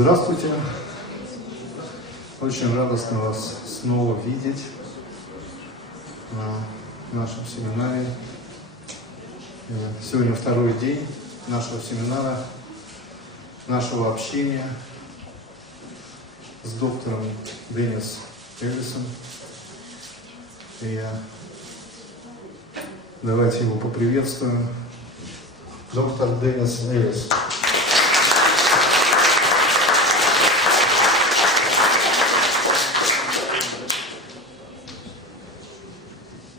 Здравствуйте. Очень радостно вас снова видеть на нашем семинаре. Сегодня второй день нашего семинара, нашего общения с доктором Бизнес. И давайте его поприветствуем. Доктор Денис Эллис.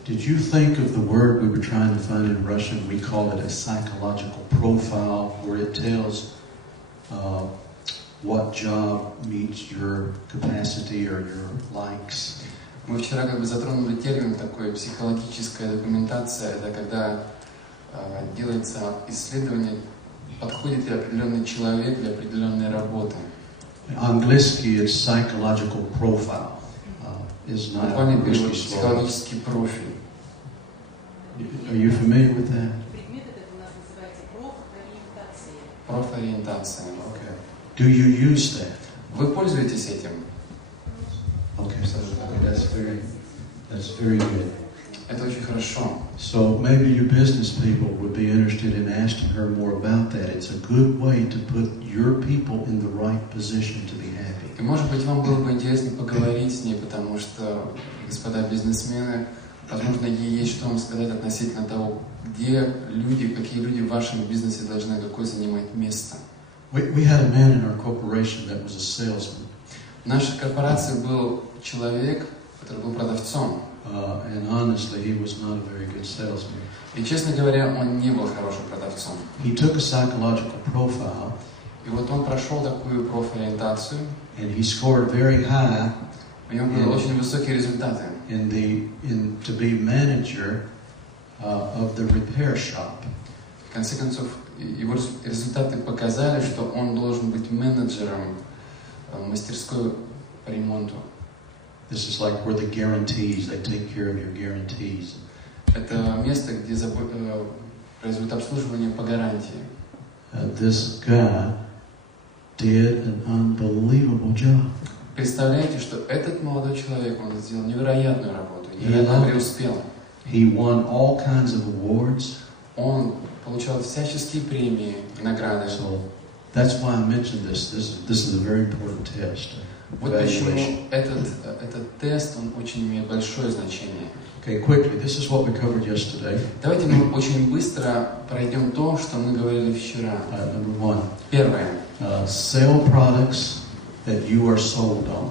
Did you think of the word we were trying to find in Russian? We call it a psychological profile, where it tells what job meets your capacity or your likes. Мы вчера затронули термин такой, психологическая документация. Это когда делается исследование, подходит ли определенный человек для определенной работы. Английский it's psychological profile. Is not Буквально психологический профиль. Are you familiar with that? Предмет этот у нас называется профориентация. Профориентация. Okay. Do you use that? Вы пользуетесь этим? Okay, that's very good. Это очень хорошо. So maybe you business people would be interested in asking her more about that. It's a good way to put your people in the right position to be happy. И может быть вам было бы интересно поговорить с ней, потому что, господа бизнесмены, возможно, ей есть что вам сказать относительно того, где люди, какие люди в вашем бизнесе должны, какое занимать место. We had a man in our corporation that was a salesman. В нашей корпорации был человек, который был продавцом. And honestly, he was not a very good salesman. И, честно говоря, он не был хорошим продавцом. He took a psychological profile. И вот он прошел такую профориентацию. And he scored very high. У него были очень высокие результаты. To be manager of the repair shop. В конце концов, его результаты показали, что он должен быть менеджером мастерской по ремонту. This is like where the guarantees, they take care of your guarantees. Это место, где производят обслуживание по гарантии. This guy did an unbelievable job. Представляете, что этот молодой человек, он сделал невероятную работу, невероятно преуспел. He won all kinds of awards. Он получал всяческие премии и награды. So that's why I mentioned this. This is a very important test. Вот почему этот тест, он очень имеет большое значение. Okay, quickly. This is what we covered yesterday. Давайте мы очень быстро пройдем то, что мы говорили вчера. Number one. Первое. Sell products that you are sold on.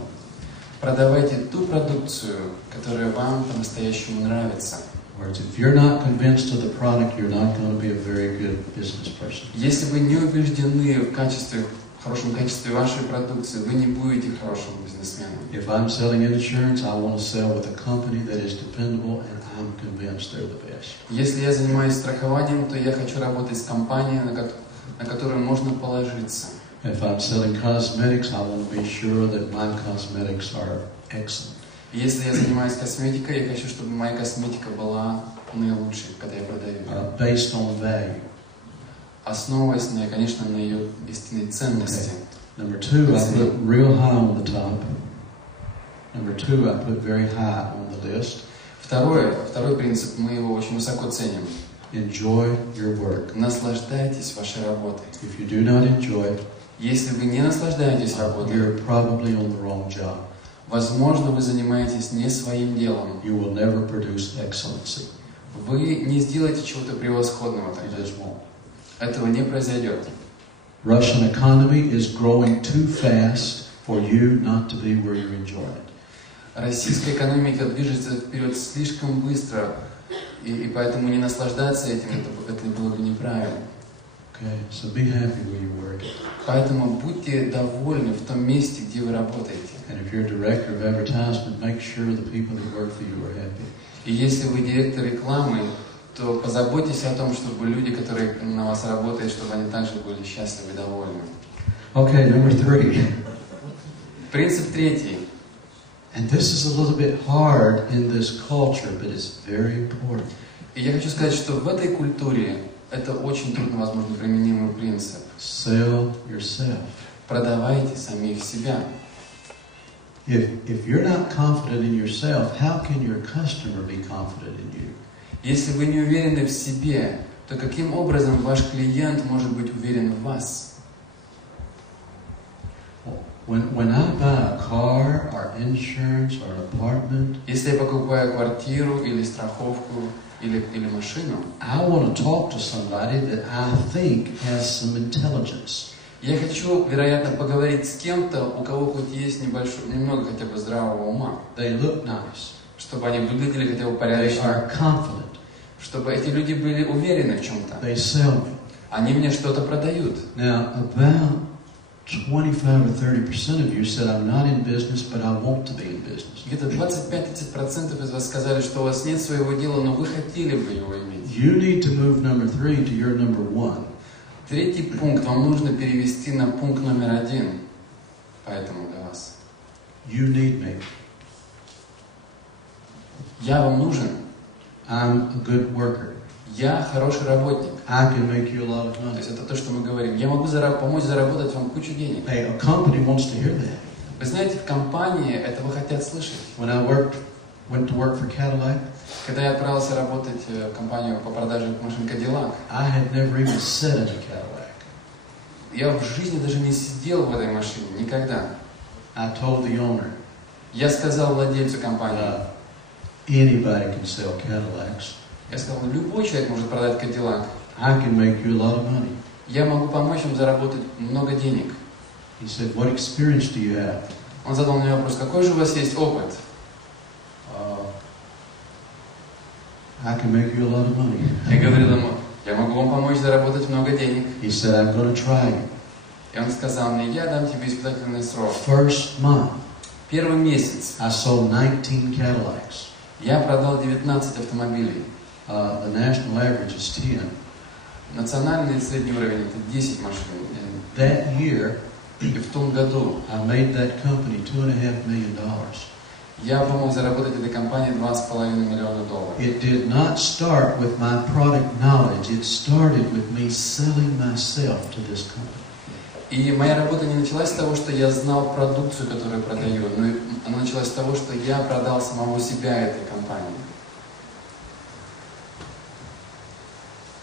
Продавайте ту продукцию, которая вам по-настоящему нравится. If you're not convinced of the product, you're not going to be a very good business person. Если вы не убеждены в хорошем качестве вашей продукции, вы не будете хорошим бизнесменом. If I'm selling insurance, I want to sell with a company that is dependable and I'm convinced they're the best. Если я занимаюсь страхованием, то я хочу работать с компанией, на которую можно положиться. If I'm selling cosmetics, I want to be sure that my cosmetics are excellent. Если я занимаюсь косметикой, я хочу, чтобы моя косметика была наилучшей, когда я продаю ее. Based on value. Основываясь, конечно, на ее истинной ценности. Number two, I put real high on the top. Number two, I put very high on the list. Второй принцип, мы его очень высоко ценим. Enjoy your work. Наслаждайтесь вашей работой. If you do not enjoy, если вы не наслаждаетесь работой, you're probably on the wrong job. Возможно, вы занимаетесь не своим делом. You will never produce excellency. Вы не сделаете чего-то превосходного тогда. Этого не произойдет. Russian economy is growing too fast for you not to be where you enjoy it. Российская экономика движется вперед слишком быстро, и поэтому не наслаждаться этим, это было бы неправильно. Okay, so be happy where you work. Поэтому будьте довольны в том месте, где вы работаете. And if you're a director of advertisement, make sure the people that work for you are happy. И если вы директор рекламы, то позаботьтесь о том, чтобы люди, которые на вас работают, чтобы они также были счастливы и довольны. Okay, number three. Принцип третий. And this is a little bit hard in this culture, but it's very important. И я хочу сказать, что в этой культуре это очень трудно, возможно, применимый принцип. Sell yourself. продавайте самих себя. If you're not confident in yourself, how can your customer be confident in you? Если вы не уверены в себе, то каким образом ваш клиент может быть уверен в вас? When I buy a car or insurance or an apartment, Если я покупаю квартиру или страховку или машину, I want to talk to somebody that I think has some intelligence. я хочу, вероятно, поговорить с кем-то, у кого хоть есть немного хотя бы здравого ума, They look nice. чтобы они выглядели хотя бы They порядочно, are confident. чтобы эти люди были уверены в чем-то. They sell me. Они мне что-то продают. Now, about 25 or 30% of you said, I'm not in business, but I want to be in business. Где-то 25-30% из вас сказали, что у вас нет своего дела, но вы хотели бы его иметь. You need to move number 3 to your number 1. Третий пункт вам нужно перевести на пункт номер 1. Поэтому для вас. You need me. Я вам нужен. I'm a good worker. Я хороший работник. I can make you a lot of То money. есть это то, что мы говорим. Я могу помочь заработать вам кучу денег. Hey, a company wants to hear that. Вы знаете, в компании этого хотят слышать. When I went to work for Cadillac, Когда я отправился работать в компанию по продаже машин Cadillac, I had never even sat in a Cadillac. я в жизни даже не сидел в этой машине. Никогда. I told the owner, Я сказал владельцу компании, anybody can sell Cadillacs. я сказал, любой человек может продать Cadillac. I can make you a lot of money. Я могу помочь им заработать много денег. He said, what experience do you have? Он задал мне вопрос, какой же у вас есть опыт? I can make you a lot of money. Я говорил ему, я могу вам помочь заработать много денег. He said, I'm going to try you. И он сказал мне, я дам тебе испытательный срок. First month, Первый месяц I sold 19 Cadillacs. я продал 19 автомобилей. The national average is 10. Национальный средний уровень это 10 машин. That year, И в том году I made that company $2.5 million. я помог заработать этой компании $2,5 миллиона. It did not start with my product knowledge. It started with me selling myself to this company. И моя работа не началась с того, что я знал продукцию, которую продаю, но она началась с того, что я продал самого себя этой компании.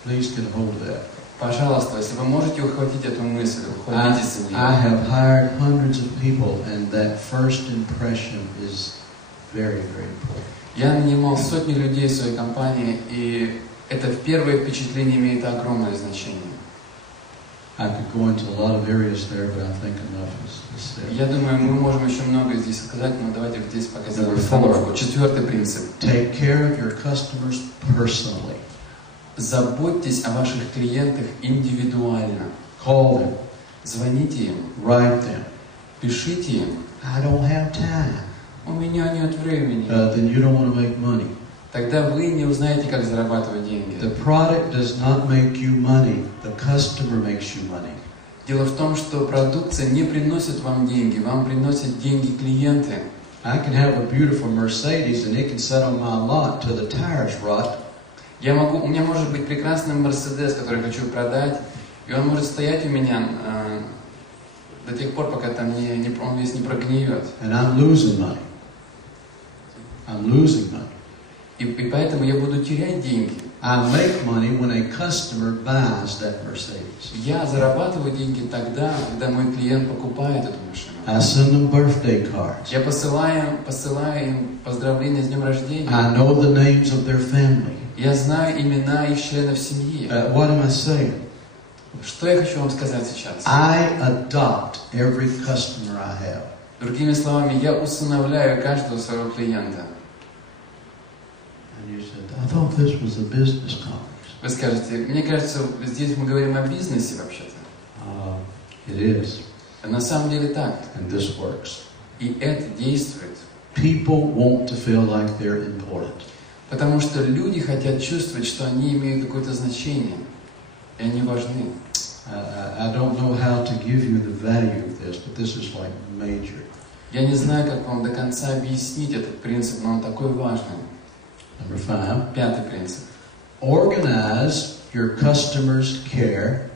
Please get hold of that. Пожалуйста, если вы можете ухватить эту мысль, ухватитесь за нее. I have hired hundreds of people, and that first impression is very, very important. Я нанимал сотни людей в своей компании, и это первое впечатление имеет огромное значение. I could go into a lot of areas there, but I think enough is there. Я думаю, мы можем еще много здесь сказать, но давайте здесь пока сделаем Number остановку. 4. Четвертый принцип. Take care of your customers personally. Заботьтесь о ваших клиентах индивидуально. Call them, Звоните им, write them. пишите им. I don't have time. У меня нет времени. Then you don't want to make money. Тогда вы не узнаете, как зарабатывать деньги. The product does not make you money. The customer makes you money. Дело в том, что продукция не приносит вам вам приносят деньги клиенты. I can have a beautiful Mercedes and it can sit on my lot till the tires rot. У меня может быть прекрасный Мерседес, который хочу продать, и он может стоять у меня до тех пор, пока там он весь не прогниет. And I'm losing money. I'm losing money. И поэтому я буду терять деньги. I make money when a customer buys that Mercedes. Я зарабатываю деньги тогда, когда мой клиент покупает эту машину. I send them birthday cards. Я посылаю им поздравления с днем рождения. I know the names of their family. Я знаю имена их членов семьи. What am I saying? Что я хочу вам сказать сейчас? I adopt every customer I have. Другими словами, я усыновляю каждого своего клиента. And you said, I thought this was a business conference. Вы скажете, мне кажется, здесь мы говорим о бизнесе вообще-то. It is. На самом деле так. And this works. И это действует. People want to feel like they're important. Потому что люди хотят чувствовать, что они имеют какое-то значение. И они важны. I don't know how to give you the value of this, but this is like major. Я не знаю, как вам до конца объяснить этот принцип, но он такой важный. Number 5. Пятый принцип. Organize your customers' care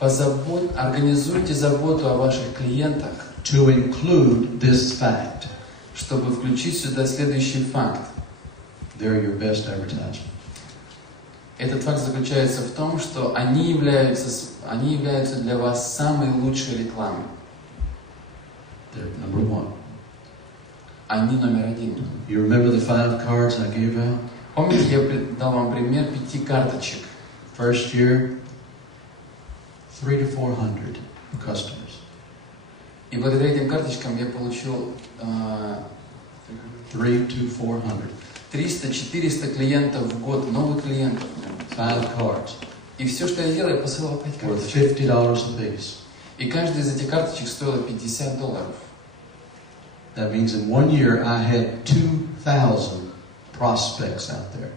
Организуйте заботу о ваших клиентах, to include this fact. чтобы включить сюда следующий факт. They're your best advertisement. Этот факт заключается в том, что они являются для вас самой лучшей рекламой. They're number one. Они номер один. You remember the 5 cards I gave out? Помните, я дал вам пример 5 карточек. First year, 300 to 400 customers. И благодаря этим карточкам я получил 300-400 клиентов в год, новых клиентов. 5 cards. И все, что я делал, я посылал 5 Worth карточек. $50 apiece. И каждая из этих карточек стоила $50. That means in 1 year I had 2,000 prospects out there.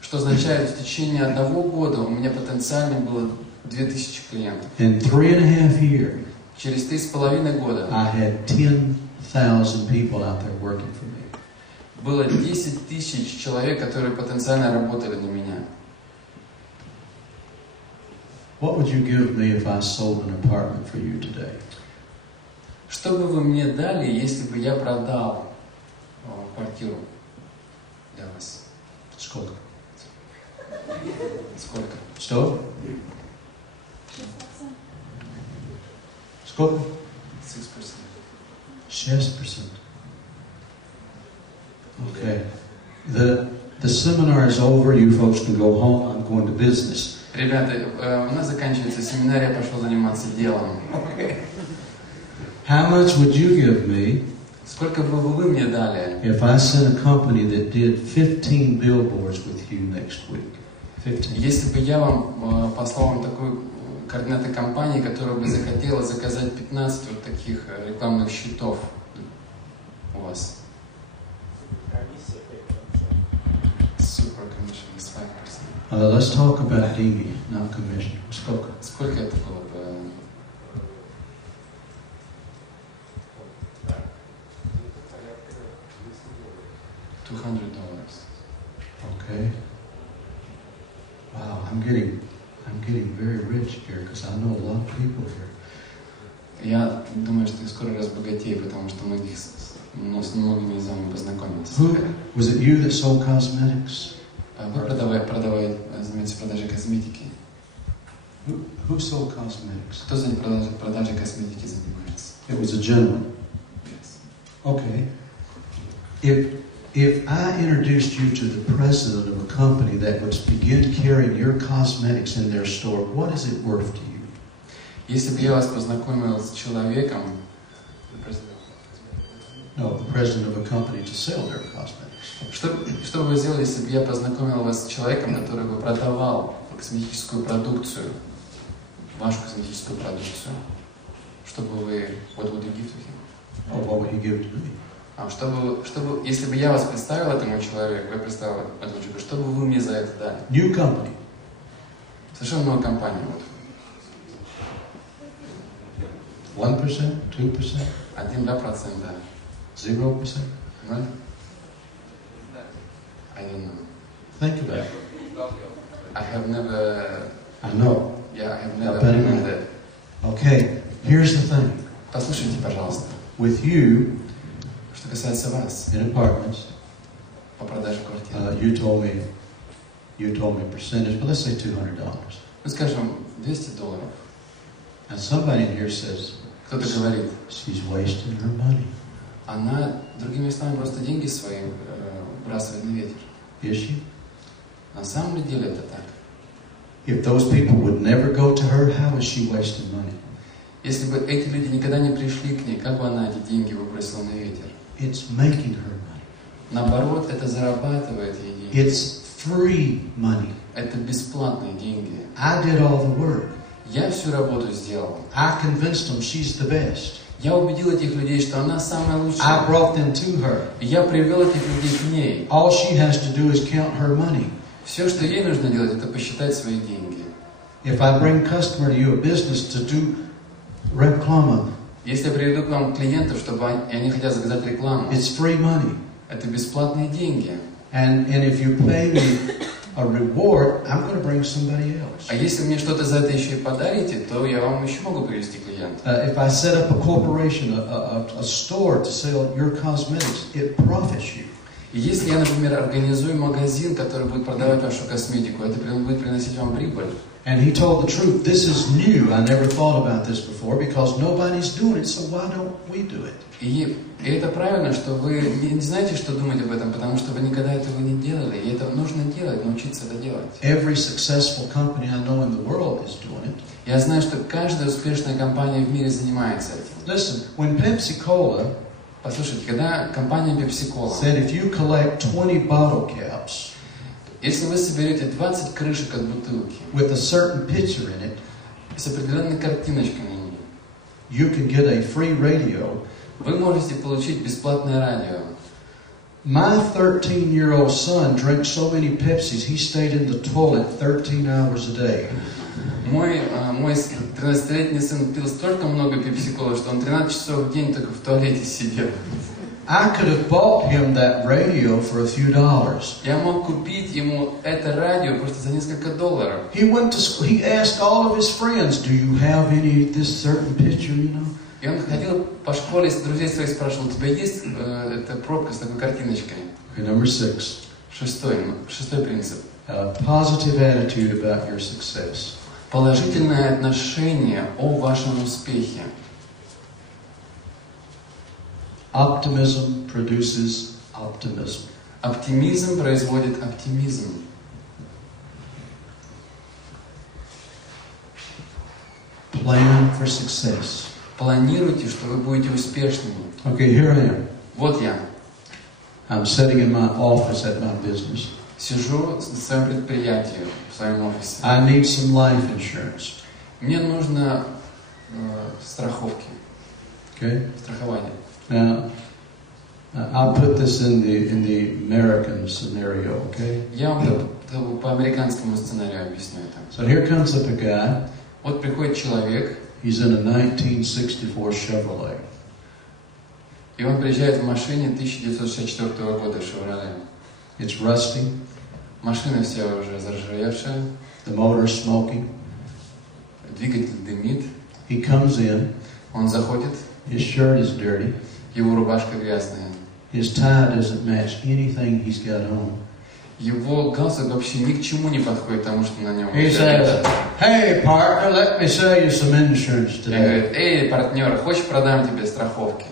Что означает, в течение 1 года у меня потенциально было 2000 клиентов. In 3.5 years, Через 3,5 года I had 10,000 people out there working for me. было 10 тысяч человек, которые потенциально работали на меня. What would you give me if I sold an apartment for you today? Что бы вы мне дали, если бы я продал квартиру для вас? Сколько? Сколько? Что? Сколько? 6%. Okay. The seminar is over. You folks can go home. I'm going to business. Ребята, у нас заканчивается семинар, я пошел заниматься делом. How much would you give me Сколько бы вы мне дали, if I sent a company that did 15 billboards with you next week? 15. если бы я вам послал вам такую координаты компании, которая бы захотела заказать 15 вот таких рекламных счетов у вас? Super commission is 5%. Let's talk about деньги, not commission. Сколько? Сколько это было бы? $200. Okay. Wow, I'm getting very rich here because I know a lot of people here. Я думаю, что я скоро разбогатею, потому что с многими из вами познакомился. Was it you that sold cosmetics? Вы занимаетесь продажей косметики. Who sold cosmetics? Кто за продажей косметики занимается? It was a gentleman. Yes. Okay. If I introduced you to the president of a company that would begin carrying your cosmetics in their store, what is it worth to you? Если бы я вас познакомил с человеком, No, the president of a company to sell their cosmetics. что бы вы сделали, если бы я познакомил вас с человеком, который бы продавал косметическую продукцию, вашу косметическую продукцию? Что бы вы... What would you give to him? Oh, what would he give to me? Если бы я вас представил этому человеку, вы представили этому человеку, что бы вы мне за это дали? New company. Совершенно новая компания. Вот. 1%? 2%? 1-2%. 0%? 0? I don't know. Think about it. I have never... I know. Yeah, I have never better done not. that. Okay, here's the thing. Послушайте, пожалуйста. With you, Что касается вас, in apartments, по продаже квартир. you told me a percentage, but let's say $200. Ну, скажем, $200. And somebody in here says, Кто-то говорит, she's wasting her money. она, другими словами, просто деньги свои бросает на ветер. Is she? На самом ли деле это так? If those people would never go to her, how is she wasting money? Если бы эти люди никогда не пришли к ней, как бы она эти деньги выбросила на ветер? It's making her money. Наоборот, это зарабатывает ей деньги. It's free money. Это бесплатные деньги. I did all the work. Я всю работу сделал. I convinced them she's the best. Я убедил этих людей, что она самая I лучшая. brought them to her. И я привел этих людей к ней. All she has to do is count her money. Все, что ей нужно делать, это посчитать свои деньги. If I bring customer to you, a business to do reklama, Если я приведу к вам клиентов, чтобы они хотят заказать рекламу, it's free money. это бесплатные деньги. And if you pay me a reward, I'm going to bring somebody else. А если мне что-то за это еще и подарите, то я вам еще могу привести клиента. If I set up a corporation, a store to sell your cosmetics, it profits you. И если я, например, организую магазин, который будет продавать вашу косметику, это будет приносить вам прибыль. And he told the truth. This is new. I never thought about this before because nobody's doing it, so why don't we do it? И это правильно, что вы не знаете, что думать об этом, потому что вы никогда этого не делали. И это нужно делать, научиться это делать. Every successful company I know in the world is doing it. Я знаю, что каждая успешная компания в мире занимается этим. Listen, when Pepsi-Cola Послушайте, когда компания PepsiCola said if you collect 20 bottle caps если вы соберете 20 крышек от бутылки with a certain picture in it, с определенной картиночкой на ней, you can get a free radio. вы можете получить бесплатное радио. My 13-year-old son drank so many Pepsis, he stayed in the toilet 13 hours a day. Мой 13-летний сын пил столько много пепси-колы, что он 13 часов в день только в туалете сидел. I could have bought him that radio for a few dollars. Я мог купить ему это радио просто за несколько долларов. He went to school. He asked all of his friends, "Do you have any this certain picture?" You know. И он ходил по школе, друзей своих спрашивал: у тебя есть эта пробка с такой картиночкой? Okay, number 6. Шестой принцип. A positive attitude about your success. Положительное отношение о вашем успехе. Optimism produces optimism. Оптимизм производит оптимизм. Plan for success. Планируйте, что вы будете успешными. Okay, here I am. Вот я. I'm sitting in my office at my business. Сижу в своем предприятии, в своем офисе. I need some life insurance. Мне нужно страховки. Okay. Страхование. Now, I'll put this in the American scenario. Okay. Я вам по американскому сценарию объясню это. So here comes up a guy. Вот приходит человек, He's in a 1964 Chevrolet. и он приезжает в машине 1964 года Chevrolet. It's rusty. Машина вся уже заржавевшая, The motor's smoking. двигатель дымит. He comes in. Он заходит, His shirt is dirty. его рубашка грязная. His tie doesn't match anything he's got on. Его галстук вообще ни к чему не подходит тому, что на нем. He says, "Hey, partner, let me sell you some insurance Я today." говорю: эй, партнер, хочешь продам тебе страховки?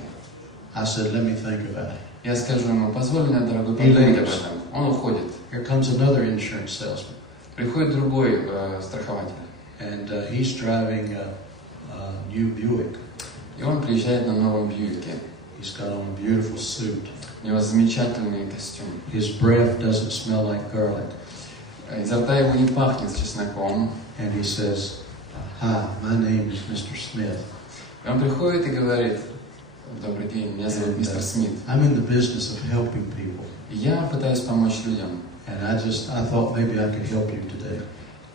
I said, "Let me think about it." Я скажу ему: позволь мне, дорогой, подумать об этом. Он уходит. Here comes another insurance salesman, Приходит другой страхователь. and he's driving a new Buick. И он приезжает на новом Бьюике. He's got on a beautiful suit. У него замечательный костюм. His breath doesn't smell like garlic. Изо рта его не пахнет чесноком. And he says, "Hi, my name is Mr. Smith. И он приходит и говорит: добрый день, меня зовут мистер Смит. I'm in the business of helping people. И я пытаюсь помочь людям. And I thought maybe I could help you today.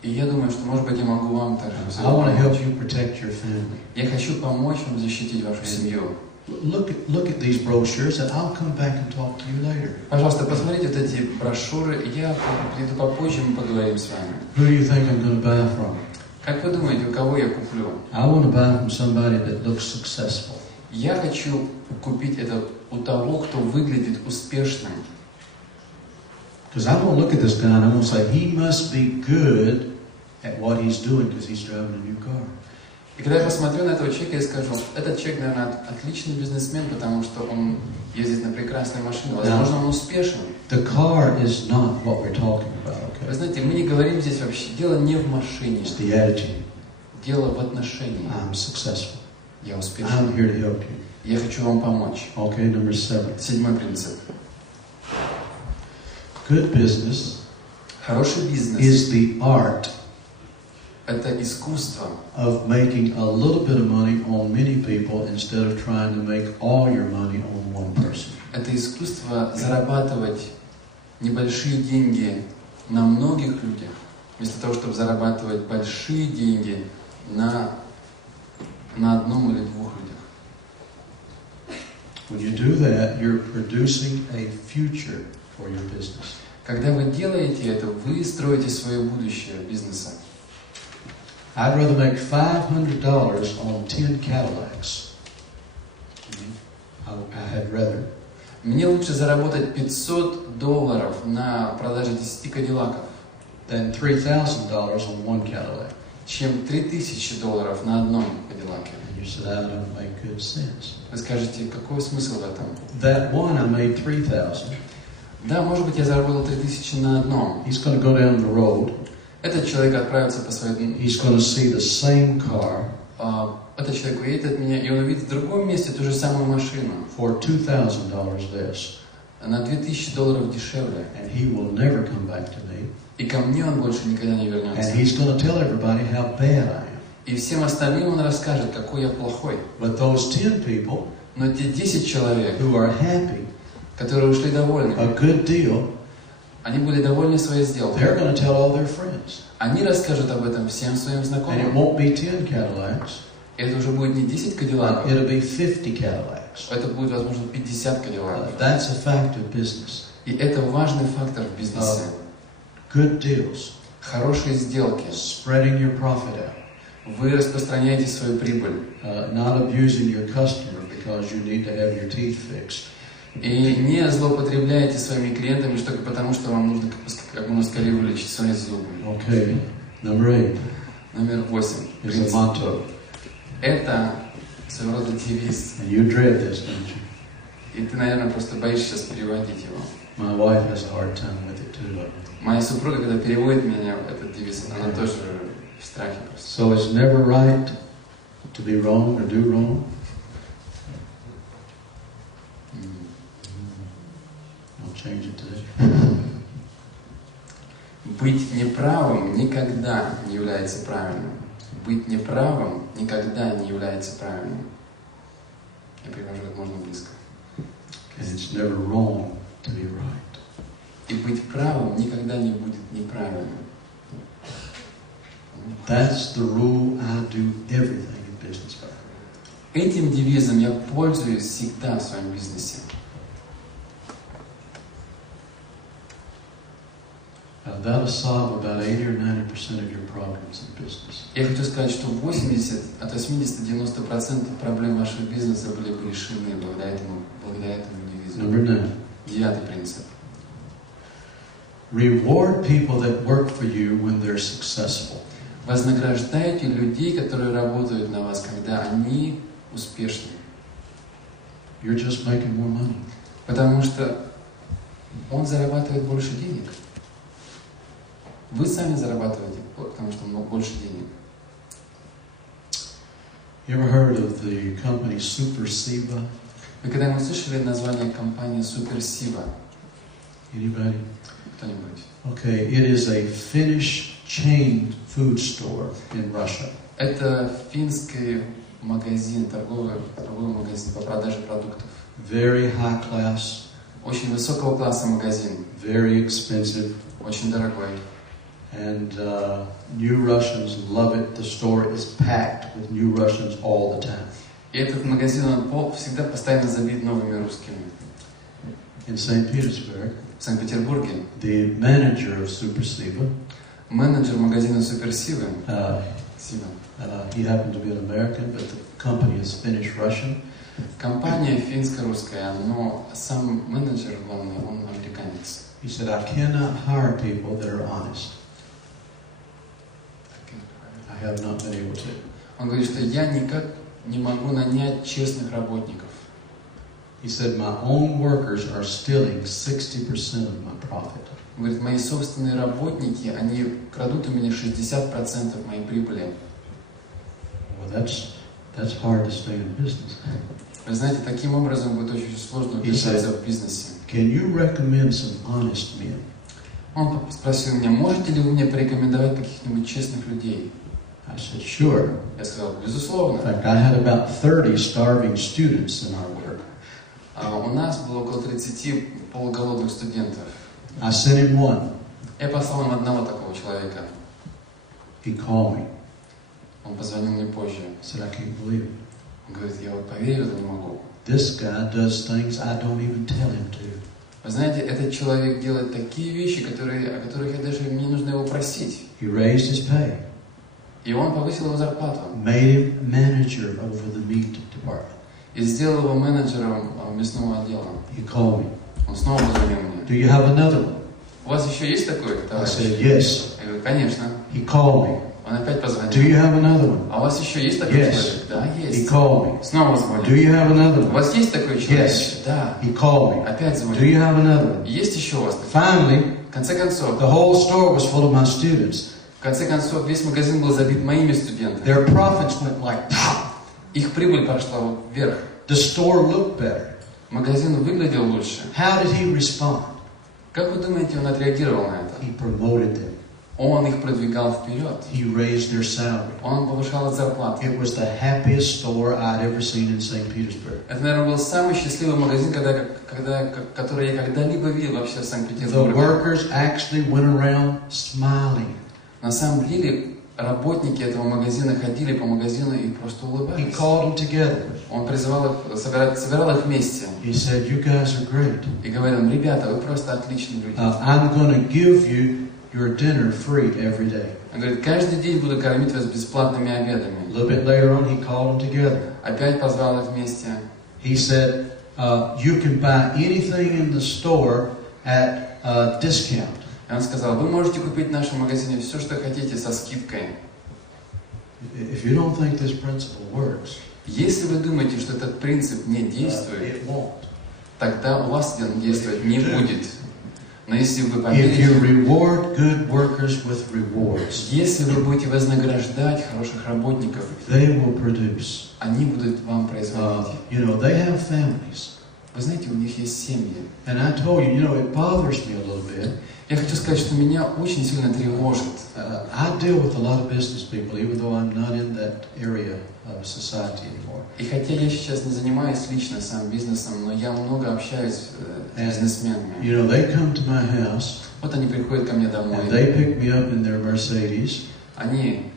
И я думаю, что, может быть, я могу вам также I want to help помочь. you protect your family. Я хочу помочь вам защитить вашу семью. Look at these brochures, and I'll come back and talk to you later." Пожалуйста, посмотрите вот эти брошюры, и я приду попозже, мы поговорим с вами. Who do you think I'm going to buy from? Как вы думаете, у кого я куплю? I want to buy from somebody that looks successful. Я хочу купить это у того, кто выглядит успешным. Because I'm going to look at this guy and I'm going to say, he must be good at what he's doing because he's driving a new car. И когда я посмотрю на этого человека, я скажу: этот человек, наверное, отличный бизнесмен, потому что он ездит на прекрасной машине. Возможно, он успешен. The car is not what we're talking about, Вы okay? знаете, мы не говорим здесь вообще. Дело не в машине. It's the attitude. Дело в отношении. I'm successful. Я I'm успешен. here to help you. Я хочу вам помочь. Okay, number 7. 7 принцип. Good business Хороший бизнес is the art – это искусство of making a little bit of money on many people instead of trying to make all your money on one person. Это искусство зарабатывать небольшие деньги на многих людях, вместо того, чтобы зарабатывать большие деньги на одном или двух людях. When you do that, you're producing a future for your business. Когда вы делаете это, вы строите свое будущее бизнеса. I'd rather make $500 on 10 Cadillacs. I had rather. Мне лучше заработать $500 на продаже 10 кадиллаков, Than $3,000 on one Cadillac. чем $3000 на одном кадиллаке. And you said, that don't make good sense. Вы скажете, какой смысл в этом? That one I made 3,000. Да, может быть, я заработал 3000 на одном. He's going to go down the road. Этот человек отправится по своей... He's going to see the same car Этот человек уедет от меня, и он увидит в другом месте ту же самую машину for $2,000 less. на $2000 дешевле. And he will never come back to me. И ко мне он больше никогда не And вернется. he's going to tell everybody how bad I am. И всем остальным он расскажет, какой я плохой. But those 10 people Но те 10 человек, who are happy, которые ушли довольны, a good deal, они были довольны своей they're сделкой. going to tell all their friends. Они расскажут об этом всем своим And it знакомым. won't be 10 Cadillacs. Это уже будет не 10 кадиллаков, It'll be 50 Cadillacs. это будет, возможно, 50 кадиллаков. That's a fact of business. И это важный фактор в бизнесе. Good deals. Хорошие сделки. Spreading your profit out. Вы распространяете свою прибыль. Not abusing your customer because you need to have your teeth fixed. И не злоупотребляете своими клиентами только потому, что вам нужно как можно скорее вылечить свои зубы. Okay. Number 8 Номер 8. is a motto. Это своего рода девиз. And you dread this, don't you? И ты, наверное, просто боишься сейчас переводить его. My wife has a hard time with it too. Моя супруга, когда переводит меня этот девиз, она тоже в страхе просто. So it's never right to be wrong or do wrong. I'll change it today. Быть неправым никогда не является правильным. Быть неправым никогда не является правильным. Я перевожу как можно близко. And it's never wrong to be right. И быть правым никогда не будет неправильным. That's the rule I do everything in business by. Этим девизом я пользуюсь всегда в своем бизнесе. That'll solve about 80 or 90% of your problems in business. Я хочу сказать, что 80, от 80 до 90% проблем вашего бизнеса были бы решены благодаря этому девизу. Number 9. 9 принцип. Reward people that work for you when they're successful. Вознаграждайте людей, которые работают на вас, когда они успешны. You're just making more money. Потому что он зарабатывает больше денег. Вы сами зарабатываете, потому что много больше денег. You ever heard of the company Super Siva? Вы когда-нибудь слышали название компании Super Siva? Anybody? Кто-нибудь? Okay, it is a Finnish chain food store in Russia. Это финский магазин, торговый магазин по продаже продуктов. Very high class, Очень высокого класса магазин, very expensive, очень дорогой. and new Russians love it. The store is packed with new Russians all the time. И этот магазин, он всегда постоянно забит новыми русскими. In St. Petersburg, В Санкт-Петербурге the manager of Super Siva, менеджер магазина Super Siva, he happened to be an American, but the company is Finnish-Russian. компания финско-русская, но сам менеджер главный, он американец. He said, I cannot hire people that are honest. I have not been able to. Он говорит, что я никак не могу нанять честных работников. He said, my own workers are stealing 60% of my profit. Он говорит, мои собственные работники, они крадут у меня 60% моей прибыли. Well, that's hard to stay in business. Вы знаете, таким образом будет очень сложно удержаться в бизнесе. Can you recommend some honest men? Он спросил меня, можете ли вы мне порекомендовать каких-нибудь честных людей? I said, sure. Я сказал, In безусловно. fact, I had about 30 starving students in our work. У нас было около 30 полуголодных студентов. I sent him one. Я послал им одного такого человека. He called me. Он позвонил мне позже. I said, I can't believe it. Он говорит, я вот поверить в это не могу. This guy does things I don't even tell him to. Вы знаете, этот человек делает такие вещи, о которых я даже не нужно его просить. He raised his pay, И он повысил его зарплату. made him manager over the meat department. И сделал его менеджером мясного отдела. He called me. Он снова позвонил мне. Do you have another one? У вас еще есть такой I товарищ? said, yes. Я говорю, конечно. He called me. Он опять Do позвонил. you have another one? А у вас еще есть такой Yes. человек? Да, He есть. called me. Снова Do звонит. you have another У one? вас есть такой человек? Yes. Да. He called me. Опять Do звонит. you have another one? Есть еще у вас такой? Finally, В конце концов, the whole store was full of my students. в конце концов, весь магазин был забит моими студентами. Their profits went like, Их прибыль пошла вверх. the store looked better. Магазин выглядел лучше. How did he respond? Как вы думаете, он отреагировал на это? He promoted them. Он их продвигал вперед. He raised their salary. Он повышал их зарплату. It was the happiest store I'd ever seen in St. Petersburg. Это, наверное, был самый счастливый магазин, который я когда-либо видел вообще в The Санкт-Петербурге. workers actually went around smiling. На самом деле, работники этого магазина ходили по магазину и просто He улыбались. called them together. Он призывал их, собирал их вместе He said, you guys are great. и говорил им, ребята, вы просто отличные люди. I'm going to give you your dinner free every day. Он говорит, каждый день буду кормить вас бесплатными A обедами. little bit later on, he called them together. Опять позвал их вместе. He said, you can buy anything in the store at a discount. И он сказал, вы можете купить в нашем магазине все, что хотите, со скидкой. If you don't think this principle works, Если вы думаете, что этот принцип не действует, it won't. тогда у вас он действовать не будет. Но если вы If you поверите, reward good workers with rewards, если вы будете вознаграждать хороших работников, they will produce. они будут вам производить. They have families. Вы знаете, у них есть семьи. And I told you, it bothers me a little bit. Я хочу сказать, что меня очень сильно тревожит. I deal with a lot of business people, even though I'm not in that area of society anymore. И хотя я сейчас не занимаюсь лично сам бизнесом, но я много общаюсь с бизнесменами. They come to my house, Вот они приходят ко мне домой. and they pick me up in their Mercedes, Они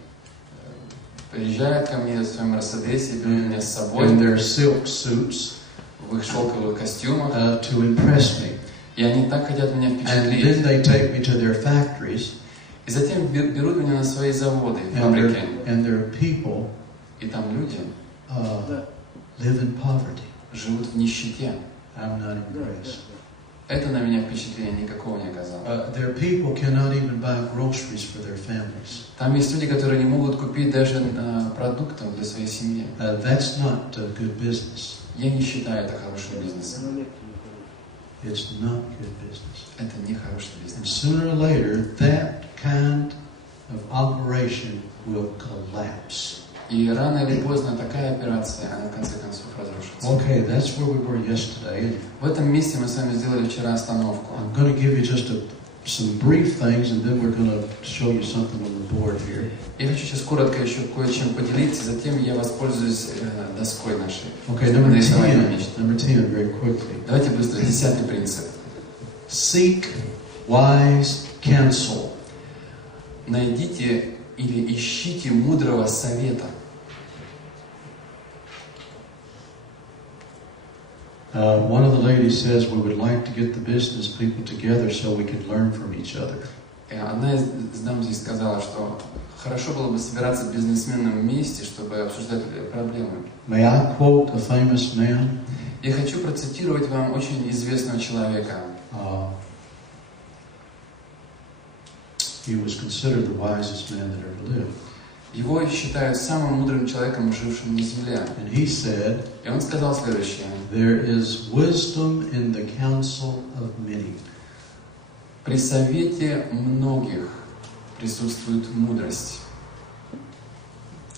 приезжают ко мне в своем Мерседесе, берут меня с собой in their silk suits, в их шелковых костюмах. to impress me. И они так хотят меня And впечатлить. then they take me to their factories, И затем берут меня на свои заводы, and фабрики. their people И там люди live in poverty. живут в нищете. I'm not impressed. Это на меня впечатления никакого не оказало. Their people cannot even buy groceries for their families. Там есть люди, которые не могут купить даже продуктов для своей семьи. That's not good business. Я не считаю это хорошим бизнесом. It's not good business. Это не хороший And бизнес. sooner or later, that kind of operation will collapse. И рано или поздно такая операция, она в конце концов разрушится. Okay, that's where we were yesterday. В этом месте мы с вами сделали вчера остановку. I'm going to give you just some brief things, and then we're going to show you something on the board here. Я хочу сейчас коротко еще кое-чем поделиться, затем я воспользуюсь доской нашей. Okay, чтобы number нарисовать 10, нечто. number 10, very quickly. Давайте быстро. 10-й принцип. Seek wise counsel. Найдите или ищите мудрого совета. One of the ladies says we would like to get the business people together so we could learn from each other. Одна из дам здесь сказала, что хорошо было бы собираться бизнесменам вместе, чтобы обсуждать проблемы. May I quote a famous man? Я хочу процитировать вам очень известного человека. He was considered the wisest man that ever lived. Его считают самым мудрым человеком, жившим на земле. And he said, И он сказал следующее. there is wisdom in the counsel of many. При совете многих присутствует мудрость.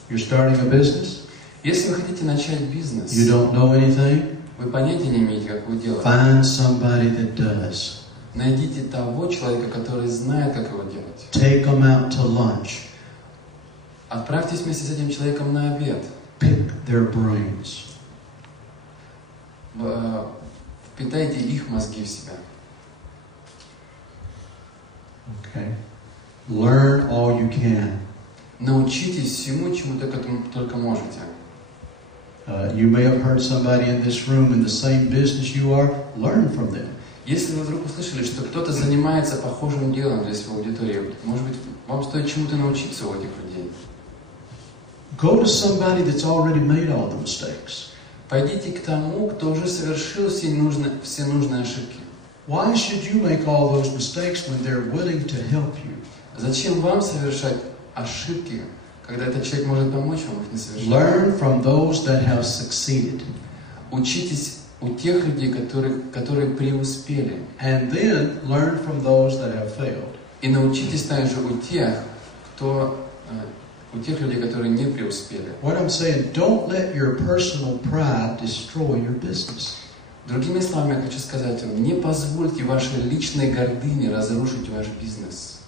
You're starting a business? Если вы хотите начать бизнес, You don't know anything? вы понятия не имеете, как его делать. Find somebody that does. Найдите того человека, который знает, как его делать. Take them out to lunch. Отправьтесь вместе с этим человеком на обед. Pick their brains. Впитайте их мозги в себя. Okay. Learn all you can. Научитесь всему, чему только можете. You may have heard somebody in this room in the same business you are. Learn from them. Если вы вдруг услышали, что кто-то занимается похожим делом здесь в аудитории, может быть, вам стоит чему-то научиться у этих людей. Go to somebody that's already made all the mistakes. Пойдите к тому, кто уже совершил все нужные ошибки. Why should you make all those mistakes when they're willing to help you? Зачем вам совершать ошибки, когда этот человек может помочь вам их не совершать? Learn from those that have succeeded. Учитесь у тех людей, которые преуспели. And then learn from those that have failed. И научитесь также у тех людей, которые не преуспели. What I'm saying, don't let your personal pride destroy your business. Другими словами, я хочу сказать вам, не позвольте вашей личной гордыне разрушить ваш бизнес.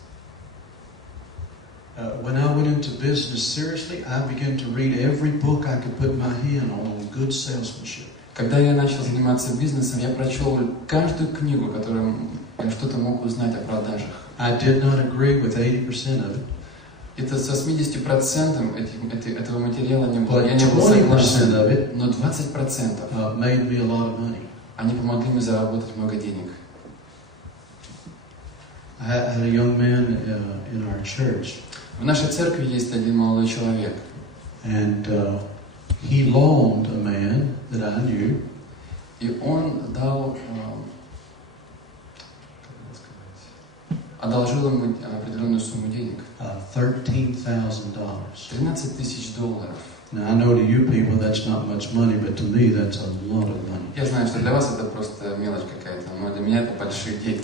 When I went into business seriously, I began to read every book I could put my hand on good salesmanship. Когда я начал заниматься бизнесом, я прочел каждую книгу, которой я что-то мог узнать о продажах. I did not agree with 80% of it. Это с 80% этого материала не было. But Я не был 20% согласен. of it Но 20% made me a lot of money. они помогли мне заработать много денег. I had a young man in our church, В нашей церкви есть один молодой человек. and he loaned a man that I knew И он одолжил ему определенную сумму денег. $13,000. $13 тысяч. Now I know to you people that's not much money, but to me that's a lot of money. Я знаю, что для вас это просто мелочь какая-то, но для меня это большие деньги.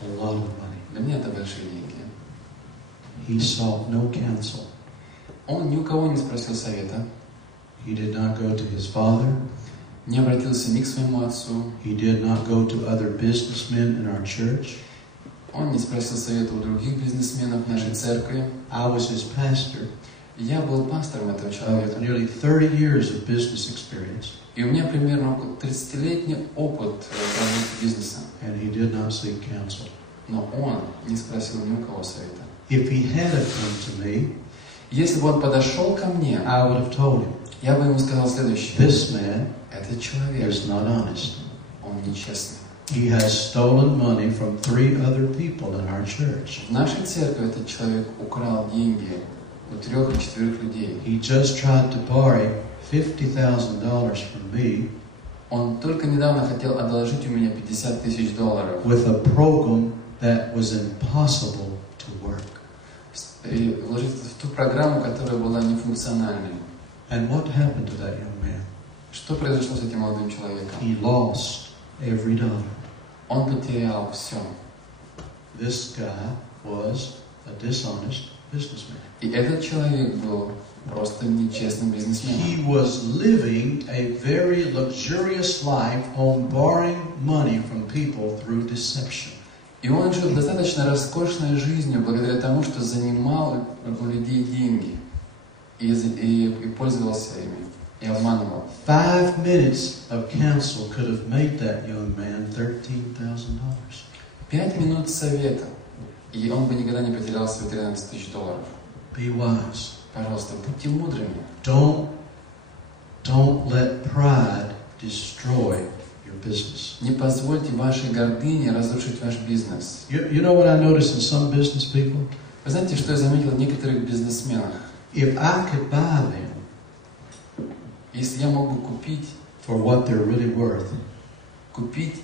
A lot of money. Для меня это большие деньги. He sought no counsel. Он ни у кого не спросил совета, He did not go to his father. не обратился ни к своему отцу, He did not go to other businessmen in our church. он не спросил совета у других бизнесменов в нашей церкви. I was his pastor. Я был пастором этого With человека. nearly 30 years of business experience, И у меня примерно около 30-летний опыт работы бизнеса. and he did not seek counsel. Но он не спросил ни у кого совета. If he had have come to me, Если бы он подошел ко мне, I would have told him, я бы ему сказал следующее. this man Этот человек, is not honest. он нечестный. He has stolen money from 3 other people in our church. В нашей церкви этот человек украл деньги у 3 и 4 людей. He just tried to borrow $50,000 from me Он только недавно хотел одолжить у меня $50 тысяч with a program that was impossible to work. и вложить в ту программу, которая была нефункциональной. And what happened to that young man? Что произошло с этим молодым человеком? He lost every dollar. Он потерял все. This guy was a dishonest businessman. И этот человек был просто нечестным бизнесменом. He was living a very luxurious life on borrowing money from people through deception. И он жил достаточно роскошной жизнью благодаря тому, что занимал у людей деньги и пользовался ими, и обманывал. 5 minutes of counsel could have made that young man $13,000. 5 минут совета, и он бы никогда не потерял свои $13 тысяч. Be wise. Пожалуйста, будьте мудрыми. Don't let pride destroy your business. Не позвольте вашей гордыне разрушить ваш бизнес. You know what I noticed in some business people? Вы знаете, что я заметил в некоторых бизнесменах? If I could buy them Если я мог бы купить for what they're really worth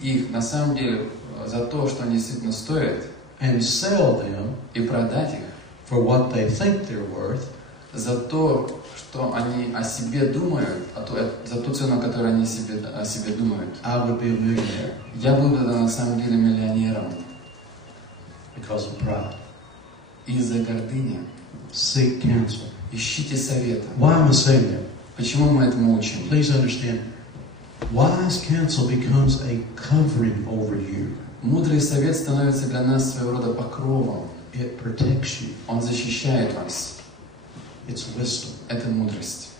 их на самом деле за то, что они действительно стоят, and sell them и продать их for what they think they're worth, за то, что они о себе думают, за ту цену, которую они о себе думают, I would be a millionaire я был бы на самом деле миллионером because of pride. из-за гордыни. Seek counsel. Ищите совета. Why am I saying that? Почему мы этому учим? Please understand. Wise counsel becomes a covering over you. Мудрый совет становится для нас своего рода покровом. It protects you. Он защищает вас. It's wisdom. Это мудрость.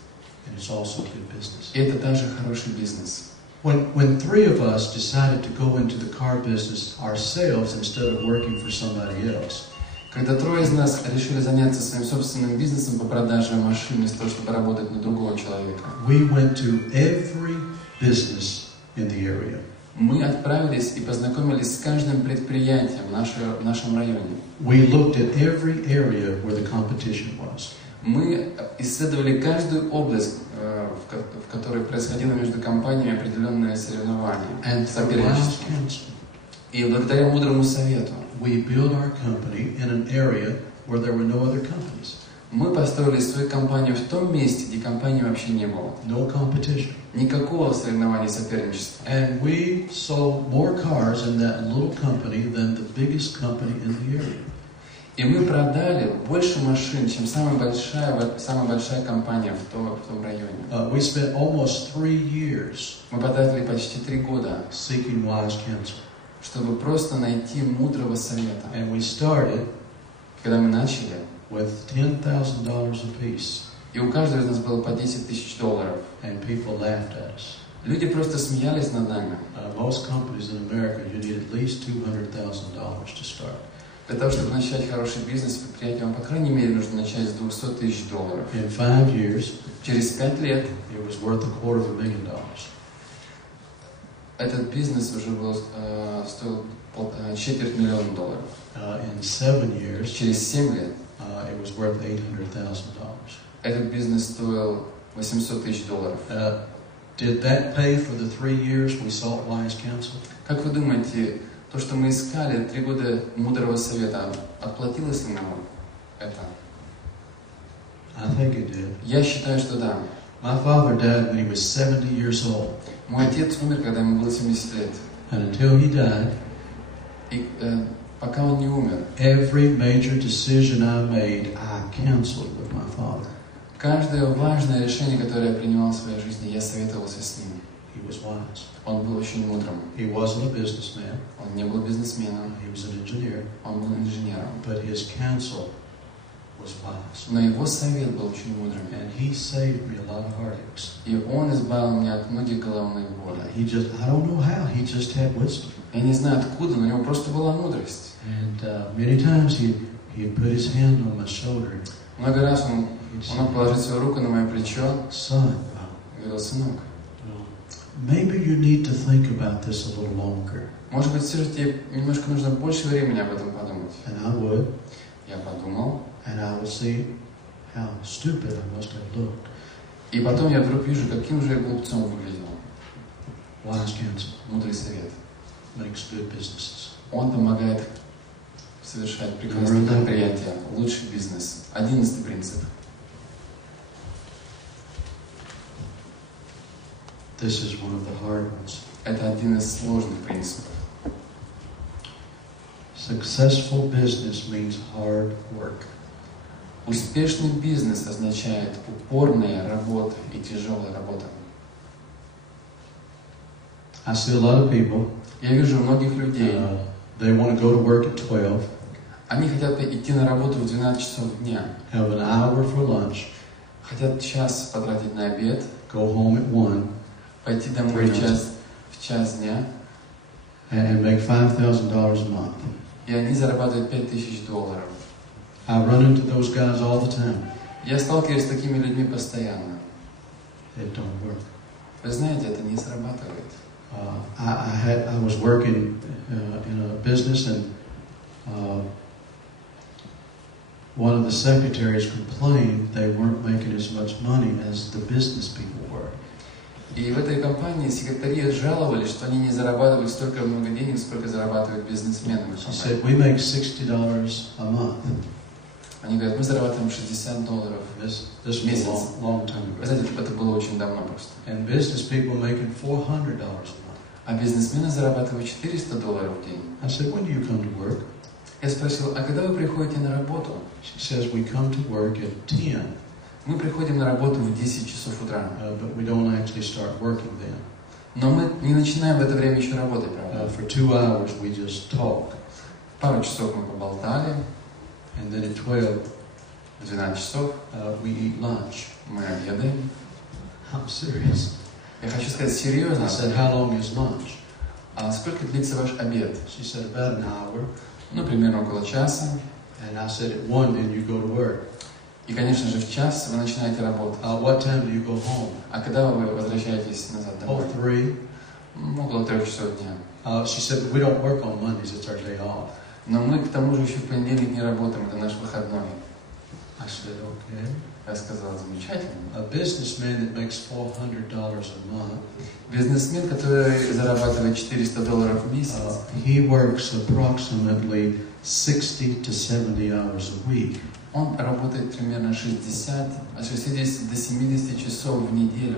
And it's also good business. И это также хороший бизнес. When 3 of us decided to go into the car business ourselves instead of working for somebody else, Когда 3 из нас решили заняться своим собственным бизнесом по продаже машин, вместо того, чтобы работать на другого человека, we went to every business in the area. Мы отправились и познакомились с каждым предприятием в нашем районе. We looked at every area where the competition was. Мы исследовали каждую область, в которой происходило между компаниями определенные соревнования, And through wise соперничество. counsel, И благодаря мудрому совету we built our company in an area where there were no other companies. мы построили свою компанию в том месте, где компании вообще не было. No competition. Никакого соревнования и соперничества. And we sold more cars in that little company than the biggest company in the area. И мы продали больше машин, чем самая большая компания в том районе. We spent almost 3 years Мы потратили почти 3 года, seeking wise counsel. чтобы просто найти мудрого совета. And we started Когда мы начали, with $10,000 apiece. и у каждого из нас было по $10 000. And people laughed at us. Люди просто смеялись над нами. Most companies in America, you need at least $200,000 to start. Для того, чтобы начать хороший бизнес, предприятие, вам, по крайней мере, нужно начать с $200 000. In 5 years, Через 5 лет it was worth $250,000. этот бизнес уже стоил $250,000. In 7 years, Через 7 лет it was worth $800,000. этот бизнес стоил $800 000. Did that pay for the 3 years we sought wise counsel? Как вы думаете, то, что мы искали 3 года мудрого совета, отплатилось ли нам это? I think it did. Я считаю, что да. My father died when he was 70 years old. Мой отец умер, когда ему было 70 лет. And until he died, И пока он не умер, every major decision I made, I counseled with my father. каждое важное решение, которое я принимал в своей жизни, я советовался с ним. He was wise. Он был очень мудрым. He wasn't a businessman. Он не был бизнесменом, He was an engineer. он был инженером. But his counsel was wise. Но его совет был очень мудрым. And he saved me a lot of heartaches. И он избавил меня от многих головных болей. I don't know how, he just had wisdom. Я не знаю откуда, но у него просто была мудрость. And many times he'd put his hand on my shoulder. Много раз он He'd мог положить свою руку на мое плечо Son, и говорил: сынок, maybe you need to think about this a little longer. может быть, все же тебе немножко нужно больше времени об этом подумать. And I would. Я подумал, And I would see how stupid I must have looked. и потом я вдруг вижу, каким же я глупцом выглядел. Wise counsel Мудрый совет. makes good businesses. Он помогает совершать прекрасные предприятия, лучший бизнес. 11-й принцип. This is one of the hard ones. Это один из сложных принципов. Successful business means hard work. Успешный бизнес означает упорная работа и тяжелая работа. I see a lot of people, Я вижу многих людей, they want to go to work at 12, они хотят идти на работу в 12 часов дня, have an hour for lunch, хотят час потратить на обед, go home at 1, пойти домой в час дня, and make $5,000 a month. и они зарабатывают $5,000. I run into those guys all the time. Я сталкиваюсь с такими людьми постоянно. It don't work. Вы знаете, это не срабатывает. I was working in a business, and one of the secretaries complained they weren't making as much money as the business people were. И в этой компании секретари жаловались, что они не зарабатывают столько много денег, сколько зарабатывают бизнесмены в She компании. said, we make $60 a month. Они говорят: мы зарабатываем $60 This в was месяц. a long time Вы ago. знаете, это было очень давно просто. And business people making $400 a month. А бизнесмены зарабатывают $400 в день. I said, when do you come to work? Я спросил: а когда вы приходите на работу? She says, we come to work at 10, Мы приходим на работу в 10 часов утра. but we don't actually start working then. Но мы не начинаем в это время еще работать, правда? For 2 hours we just talk. Пару часов мы поболтали, And then at 12 в 12 часов we eat lunch. мы обедаем. I'm serious. Я хочу сказать I серьезно. said, how long is lunch? А сколько длится ваш обед? She said, about an hour. Ну, примерно около часа. And I said, at 1 then you go to work. И, конечно же, в час вы начинаете работать. What time do you go home? А когда вы возвращаетесь назад домой? 3. около 3 часов дня. She said, but we don't work on Mondays, it's our day off. Но мы к тому же еще в понедельник не работаем, это наш выходной. I said, okay. Я сказал, замечательно. A businessman that makes $400 a month, Бизнесмен, который зарабатывает $400 в месяц, he works approximately 60 to 70 hours a week. он работает примерно от 60 до 70 часов в неделю.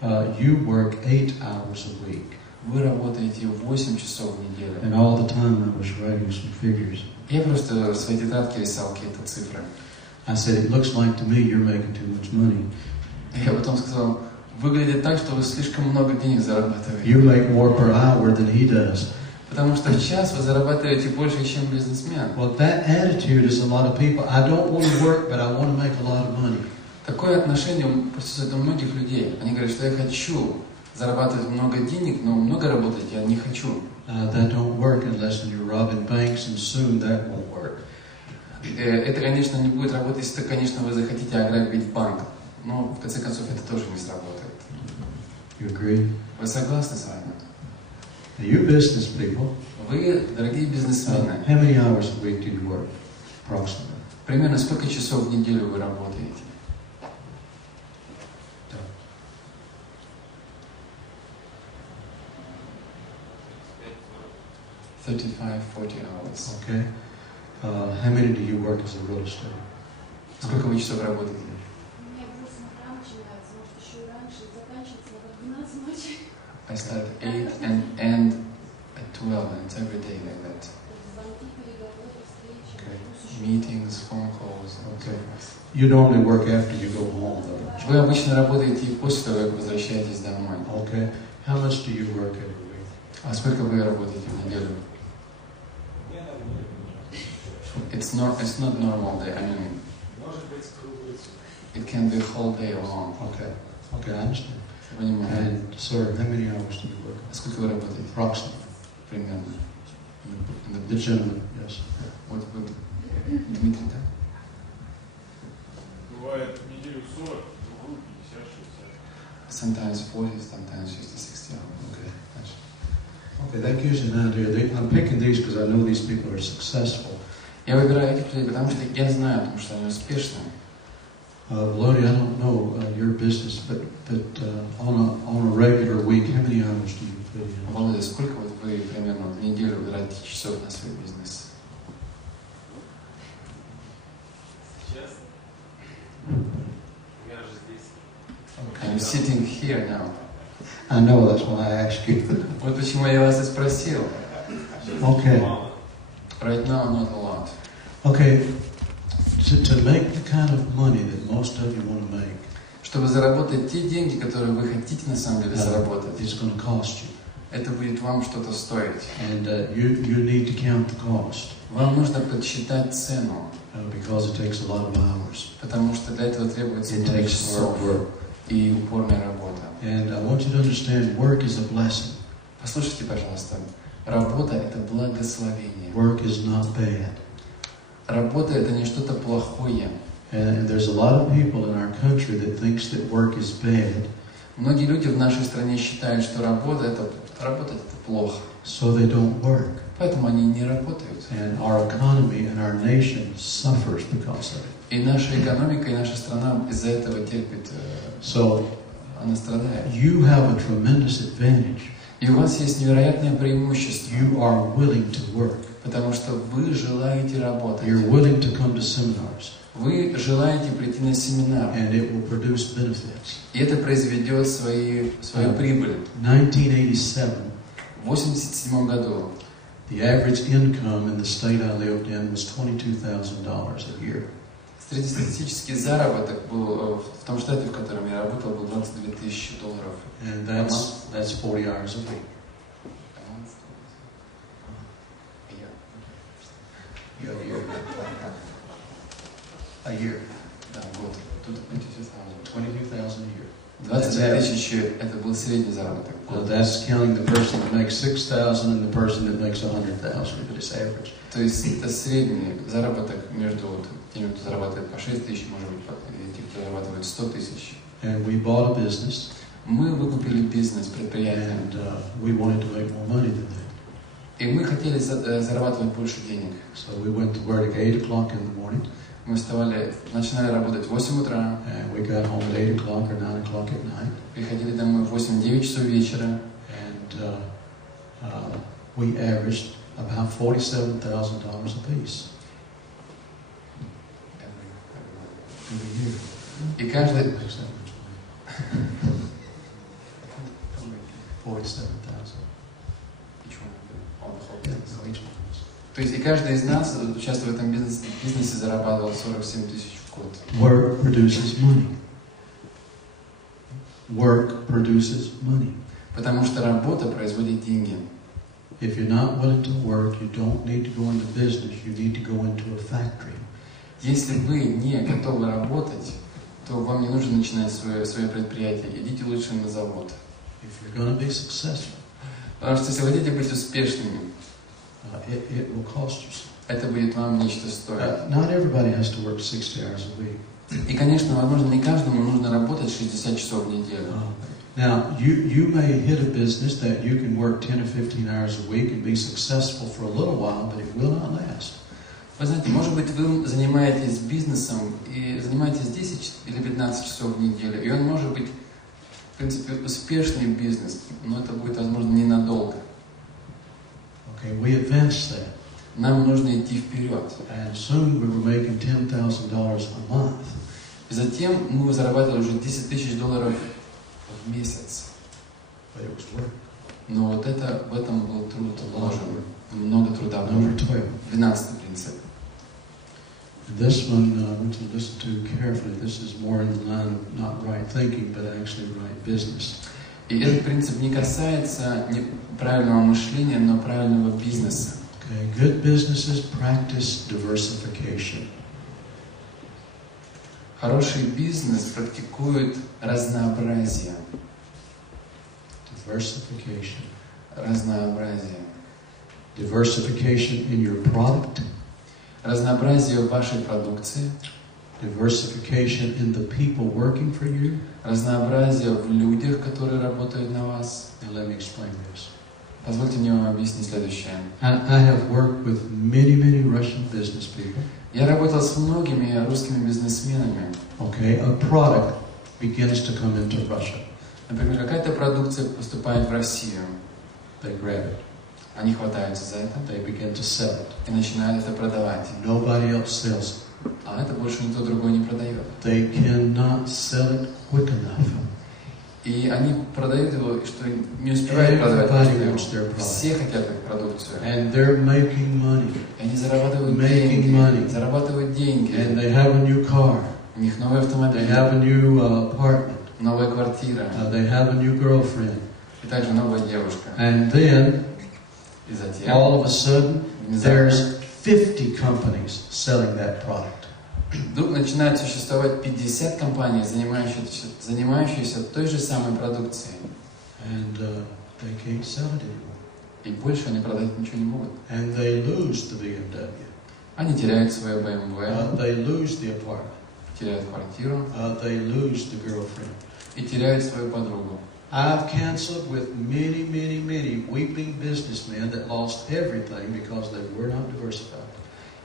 You work 8 hours a week. Вы работаете 8 часов в неделю. And all the time I was writing some figures. Я просто в своей тетрадке рисовал какие-то цифры. I said, it looks like to me you're making too much money. Я потом сказал, выглядит так, что вы слишком много денег зарабатываете. You make more per hour than he does. Потому что в час вы зарабатываете больше, чем бизнесмен. Well, that attitude is a lot of people. I don't want to work, but I want to make a lot of money. Такое отношение присутствует у многих людей. Они говорят, что я хочу зарабатывать много денег, но много работать я не хочу. That don't work unless you're robbing banks, and soon that won't work. Это, конечно, не будет работать, если, конечно, вы захотите ограбить банк. Но, в конце концов, это тоже не сработает. You agree? Вы согласны с вами? You business people. Вы, дорогие бизнесмены, How many hours a week do you work, approximately? примерно сколько часов в неделю вы работаете? 35-40 hours. Okay. How many do you work as a real estate? Сколько вы часов работаете? У меня 8 утра начинается, может еще и раньше, и заканчивается на 12 ночи. I start at 8 and end at 12, and it's every day like that. Звонки, переговоры, встречи. Okay. плюс еще Meetings, phone calls, and so Okay. forth. You normally work after you go home, though. Вы обычно работаете после того, как возвращаетесь домой. Okay. How much do you work every week? А сколько вы работаете в неделю? It's not normal day. I mean, it can be a whole day long. Okay. Okay, I understand. Понимаю. And, sir, how many hours do you work? А сколько вы работаете? Approximately. Примерно. The gentleman, yes. Вот вы, Дмитрий, да? Бывает неделю 40, другую 50-60. Sometimes 40, sometimes 50, 60 hours. Okay. Okay, that gives you an idea. I'm picking these because I know these people are successful. Я выбираю этих людей, потому что я знаю, потому что они успешны. Lodi, I don't know your business, but on a regular week, how many hours do you put in? Володя, сколько вот вы примерно в неделю тратите часов на свой бизнес? Сейчас я же здесь. I'm sitting here now. I know, that's why I asked you. Вот почему я вас и спросил. Okay. Right now, not a lot. Okay, to make the kind of money that most of you want to make, Чтобы заработать те деньги, которые вы хотите на самом деле заработать, it's going to cost you. это будет вам что-то стоить. And you need to count the cost Вам нужно подсчитать цену, because it takes a lot of hours. потому что для этого требуется It много takes часов hard work. и упорная работа. And I want you to understand work is a blessing. Послушайте, пожалуйста, работа – это благословение. Work is not bad. Работа – это не что-то плохое. And there's a lot of people in our country that thinks that work is bad, Многие люди в нашей стране считают, что работать это плохо. so they don't work. Поэтому они не работают. And our economy and our nation suffers because of it. И наша экономика, и наша страна из-за этого терпит, So она страдает. you have a tremendous advantage. И у вас есть невероятное преимущество, You are willing to work. потому что вы желаете работать. You're willing to come to seminars, Вы желаете прийти на семинар, and it will produce benefits. и это произведет свою прибыль. 1987, В 1987 году the average income in the state I lived in was $22,000 a year. среднестатистический заработок был в том штате, в котором я работал, был $22 тысячи. And that's 40 hours a week. A year. Да, год. Тут 22,000 a year. 22 тысячи – это был средний заработок. Well, that's counting the person that makes 6,000 and the person that makes 100,000, but it's average. То есть это средний заработок между теми, кто зарабатывает по 6 тысяч, может быть, и теми, кто зарабатывает 100 тысяч. And we bought a business, Мы выкупили бизнес, предприятие. And we wanted to make more money than that. И мы хотели зарабатывать больше денег. So we went to work at 8 o'clock in the morning. Мы начинали работать в 8 утра, And we got home at 8 o'clock or 9 o'clock at night. приходили домой в 8-9 часов вечера. And we averaged about $47,000 apiece every year. И каждый... 47,000. То есть и каждый из нас, участвуя в этом бизнесе, зарабатывал 47 тысяч в год. Work produces money. Work produces money. Потому что работа производит деньги. If you're not willing to work, you don't need to go into business. You need to go into a factory. Если вы не готовы работать, то вам не нужно начинать свое предприятие. Идите лучше на завод. If you're going to be successful, Потому что если вы хотите быть успешными, it will cost you something. это будет вам нечто стоить. Not everybody has to work 60 hours a week. И, конечно, возможно, не каждому нужно работать 60 часов в неделю. Now, you may hit a business that you can work 10 or 15 hours a week and be successful for a little while, but it will not last. Вы знаете, может быть, вы занимаетесь бизнесом и занимаетесь 10 или 15 часов в неделю, и он может быть, в принципе, успешный бизнес, но это будет, возможно, ненадолго. Okay, we advanced that. Нам нужно идти вперед. And soon we were making $10,000 a month. И затем мы зарабатывали уже $10 тысяч в месяц. But it was work. Но вот это, в этом был труд вложен. Много труда Number вложено. 12. 12-й принцип. This one, I want to listen to carefully. This is more in the line of not right thinking, but actually right business. И этот принцип не касается правильного мышления, но правильного бизнеса. Okay, good businesses practice diversification. Хороший бизнес практикует разнообразие. Diversification. Разнообразие. Diversification in your product. Разнообразие в вашей продукции. Diversification in the people working for you. Разнообразие в людях, которые работают на вас. Now let me explain this. Позвольте мне вам объяснить следующее. I have worked with many Russian business people. Я работал с многими русскими бизнесменами. Okay, a product begins to come into Russia. Например, какая-то продукция поступает в Россию. They grab it. Они хватаются за это They begin to sell it. и начинают это продавать. Nobody else sells it. А это больше никто другой не продает. They cannot sell it quick enough. И они продают его, что не успевают продавать. Everybody wants their product. Все хотят эту продукцию. And they're making money. И они зарабатывают Making деньги. money. Зарабатывают деньги. And they have a new car. У них новый автомобиль, They have a new apartment. новая квартира They have a new girlfriend. и также новая девушка. And then, И затем all of a sudden, внезапно there's 50 companies selling that product. вдруг начинает существовать 50 компаний, занимающихся той же самой продукцией. And they can't sell it anymore. И больше они продать ничего не могут. And they lose the BMW. Они теряют свое BMW, They lose the apartment. теряют квартиру They lose the girlfriend. и теряют свою подругу. I've counseled with many weeping businessmen that lost everything because they were not diversified.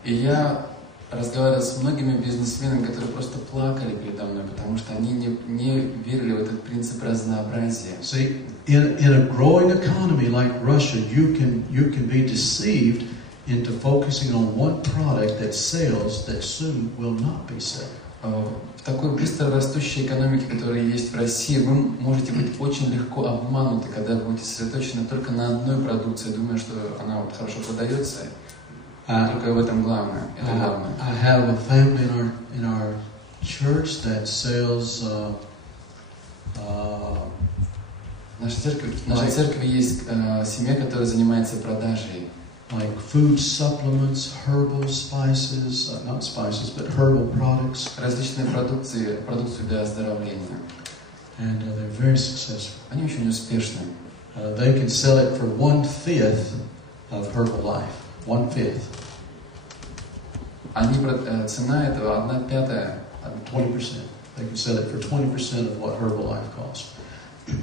И я разговаривал с многими бизнесменами, которые просто плакали передо мной, потому что они не верили в этот принцип разнообразия. See, in a growing economy like Russia, you can be deceived into focusing on one product that sells that soon will not be sold. В такой быстро растущей экономике, которая есть в России, вы можете быть очень легко обмануты, когда вы будете сосредоточены только на одной продукции, думая, что она вот хорошо продается. Только в этом главное. Это главное. I have a family in our church that sells В нашей церкви есть семья, которая занимается продажей. like food supplements, herbal spices, not spices, but herbal products. Различные продукцию для оздоровления. And they're very successful. Они очень успешны. They can sell it for 1/5 of Herbalife. 1/5. Цена этого 1/5. 20%. They can sell it for 20% of what Herbalife costs.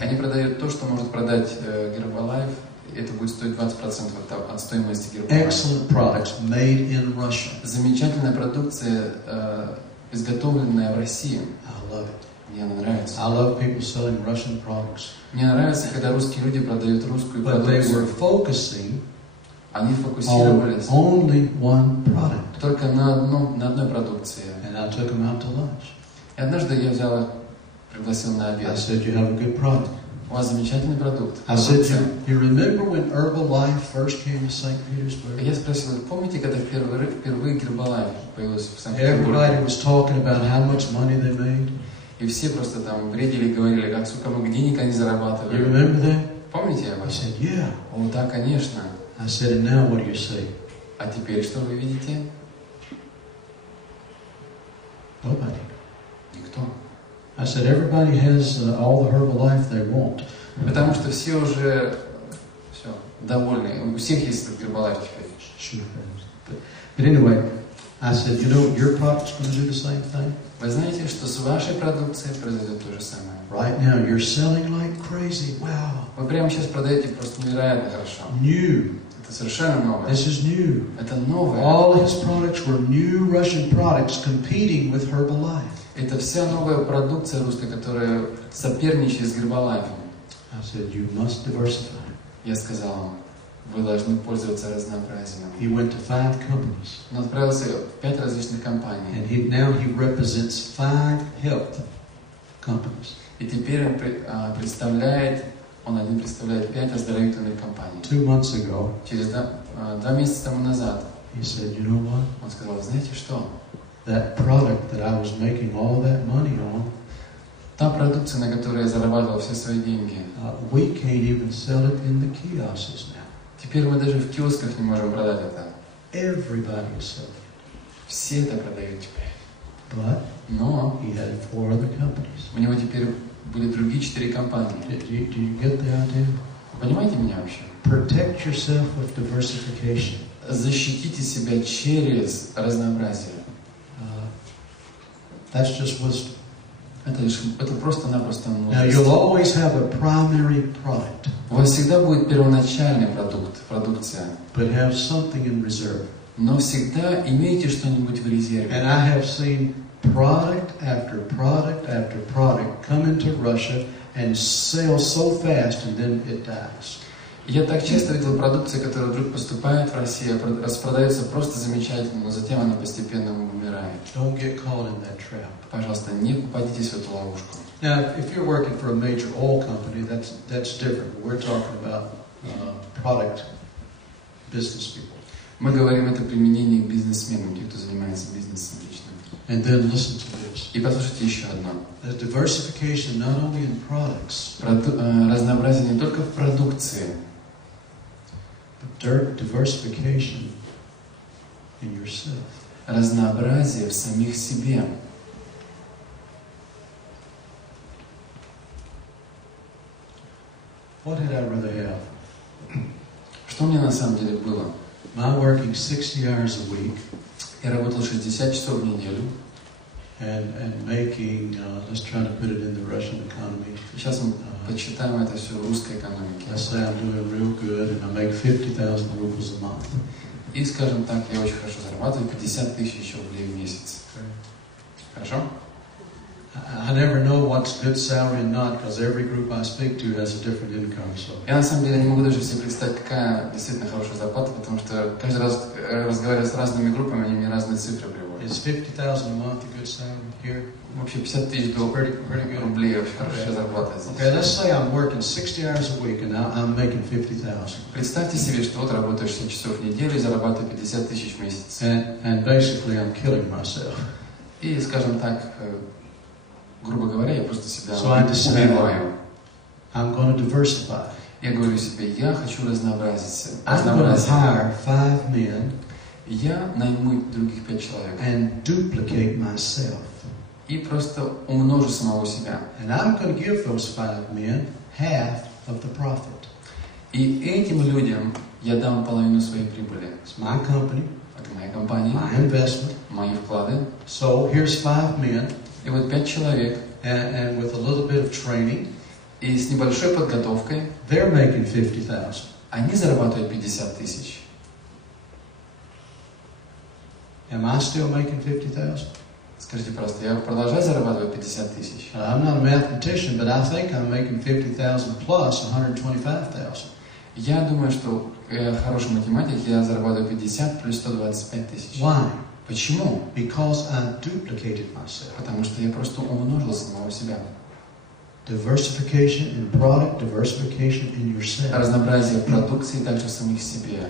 Они продают то, что может продать Herbalife, это будет стоить 20% от стоимости Herbalife. Excellent products made in Russia. Замечательная продукция, изготовленная в России. I love it. Мне она нравится. I love people selling Russian products. Мне нравится, когда русские люди продают русскую But they were продукцию. focusing Они on фокусировались only one product. только на одной продукции. And I took them out to lunch. И однажды я взял их, пригласил на I обед. said, you have a good product. У вас замечательный продукт. I said, you remember when Herbalife first came to St. Petersburg? Я спросил, помните, когда впервые Herbalife появился в Санкт-Петербурге? Everybody was talking about how much money they made. И все просто там бредили и говорили, как сколько много денег они You зарабатывали. remember that? Помните об I этом? said, yeah. О, да, конечно. I said, and now what do you see? А теперь что вы видите? Nobody. Никто. I said, everybody has all the Herbalife they want. Потому что все уже все довольны. У всех есть этот Herbalife теперь. Shoot. But anyway, I said, you know, your product's going to do the same thing. Вы знаете, что с вашей продукцией произойдет то же самое. Right now, you're selling like crazy. Wow. Вы прямо сейчас продаете просто невероятно хорошо. New. Это совершенно новое. This is new. Это новое. All his products were new Russian products competing with Herbalife. Это вся новая продукция русская, которая соперничает с Herbalife. I said, you must diversify. Я сказал вам, вы должны пользоваться разнообразием. He went to 5 companies. Он отправился в 5 различных компаний. And now he represents 5 health companies. И теперь он представляет 5 оздоровительных компаний. 2 months ago, Через 2 месяца тому назад he said, you know what? он сказал, знаете что? That product that I was making all that money on, Та продукция, на которой я зарабатывал все свои деньги, we can't even sell it in the kiosks now. теперь мы даже в киосках не можем продать это. Everybody is selling it. Все это продают теперь. But Но he had 4 other companies. у него теперь были другие 4 компании. Do you get the idea? Понимаете меня вообще? Protect yourself with diversification. Защитите себя через разнообразие. That's just wisdom. Это просто-напросто Now you'll always have a primary product, У вас всегда будет первоначальный продукция, but have something in reserve. но всегда имейте что-нибудь в резерве. And I have seen product after product after product come into Russia and sell so fast and then it dies. Я так часто видел продукцию, которая вдруг поступает в Россию, распродается просто замечательно, но затем она постепенно умирает. Don't get caught in that trap. Пожалуйста, не попадитесь в эту ловушку. Now, if you're working for a major oil company, that's different. We're talking about product business people. Мы говорим это применение к бизнесменам, те, кто занимается бизнесом лично. And then listen to this. И послушайте еще одно. There's diversification not only in products, Разнообразие не только в продукции, but diversification in yourself. разнообразие в самих себе. What had I rather have? Что мне на самом деле было? My working 60 hours a week Я работал 60 часов в неделю. and making, let's try to put it in the Russian economy. Сейчас мы подсчитаем это все в русской экономике. Let's say I'm doing real good and I make 50,000 rubles a month. И, скажем так, я очень хорошо зарабатываю 50 тысяч рублей в месяц. Хорошо? I never know what's good salary and not, because every group I speak to has a different income. So Я на самом деле не могу даже себе представить, какая действительно хорошая зарплата, потому что каждый раз, разговаривая с разными группами, они мне разные цифры приводят. is 50,000 a month a good salary here? Вообще 50 тысяч рублей вообще хорошая зарплата здесь. Okay, let's say I'm working 60 hours a week and I'm making 50,000. Представьте себе, что вот работаешь 7 часов в неделю и зарабатываешь 50 тысяч в месяц. And basically I'm killing myself. И, скажем так, грубо говоря, я просто себя So I decide убиваю. I'm going to diversify. Я говорю себе, я хочу разнообразить. I'm going to hire 5 men Я найму других 5 человек. and duplicate myself. И просто умножу самого себя. And I'm going to give those 5 men half of the profit. И этим людям я дам половину своей прибыли. It's my company, Это моя компания, my investment. мои вклады. So here's 5 men, И вот 5 человек, and with a little bit of training, И с небольшой подготовкой they're making 50,000. они зарабатывают 50 тысяч. Am I still making 50,000? Скажите просто, я продолжаю зарабатывать 50 тысяч? I'm not a mathematician, but I think I'm making 50,000 plus 125,000. Я думаю, что хороший математик, я зарабатываю 50 плюс 125 тысяч. Why? Почему? Because I duplicated myself. Потому что я просто умножил самого себя. Diversification in product, diversification in yourself. Разнообразие продукции также в самих себе.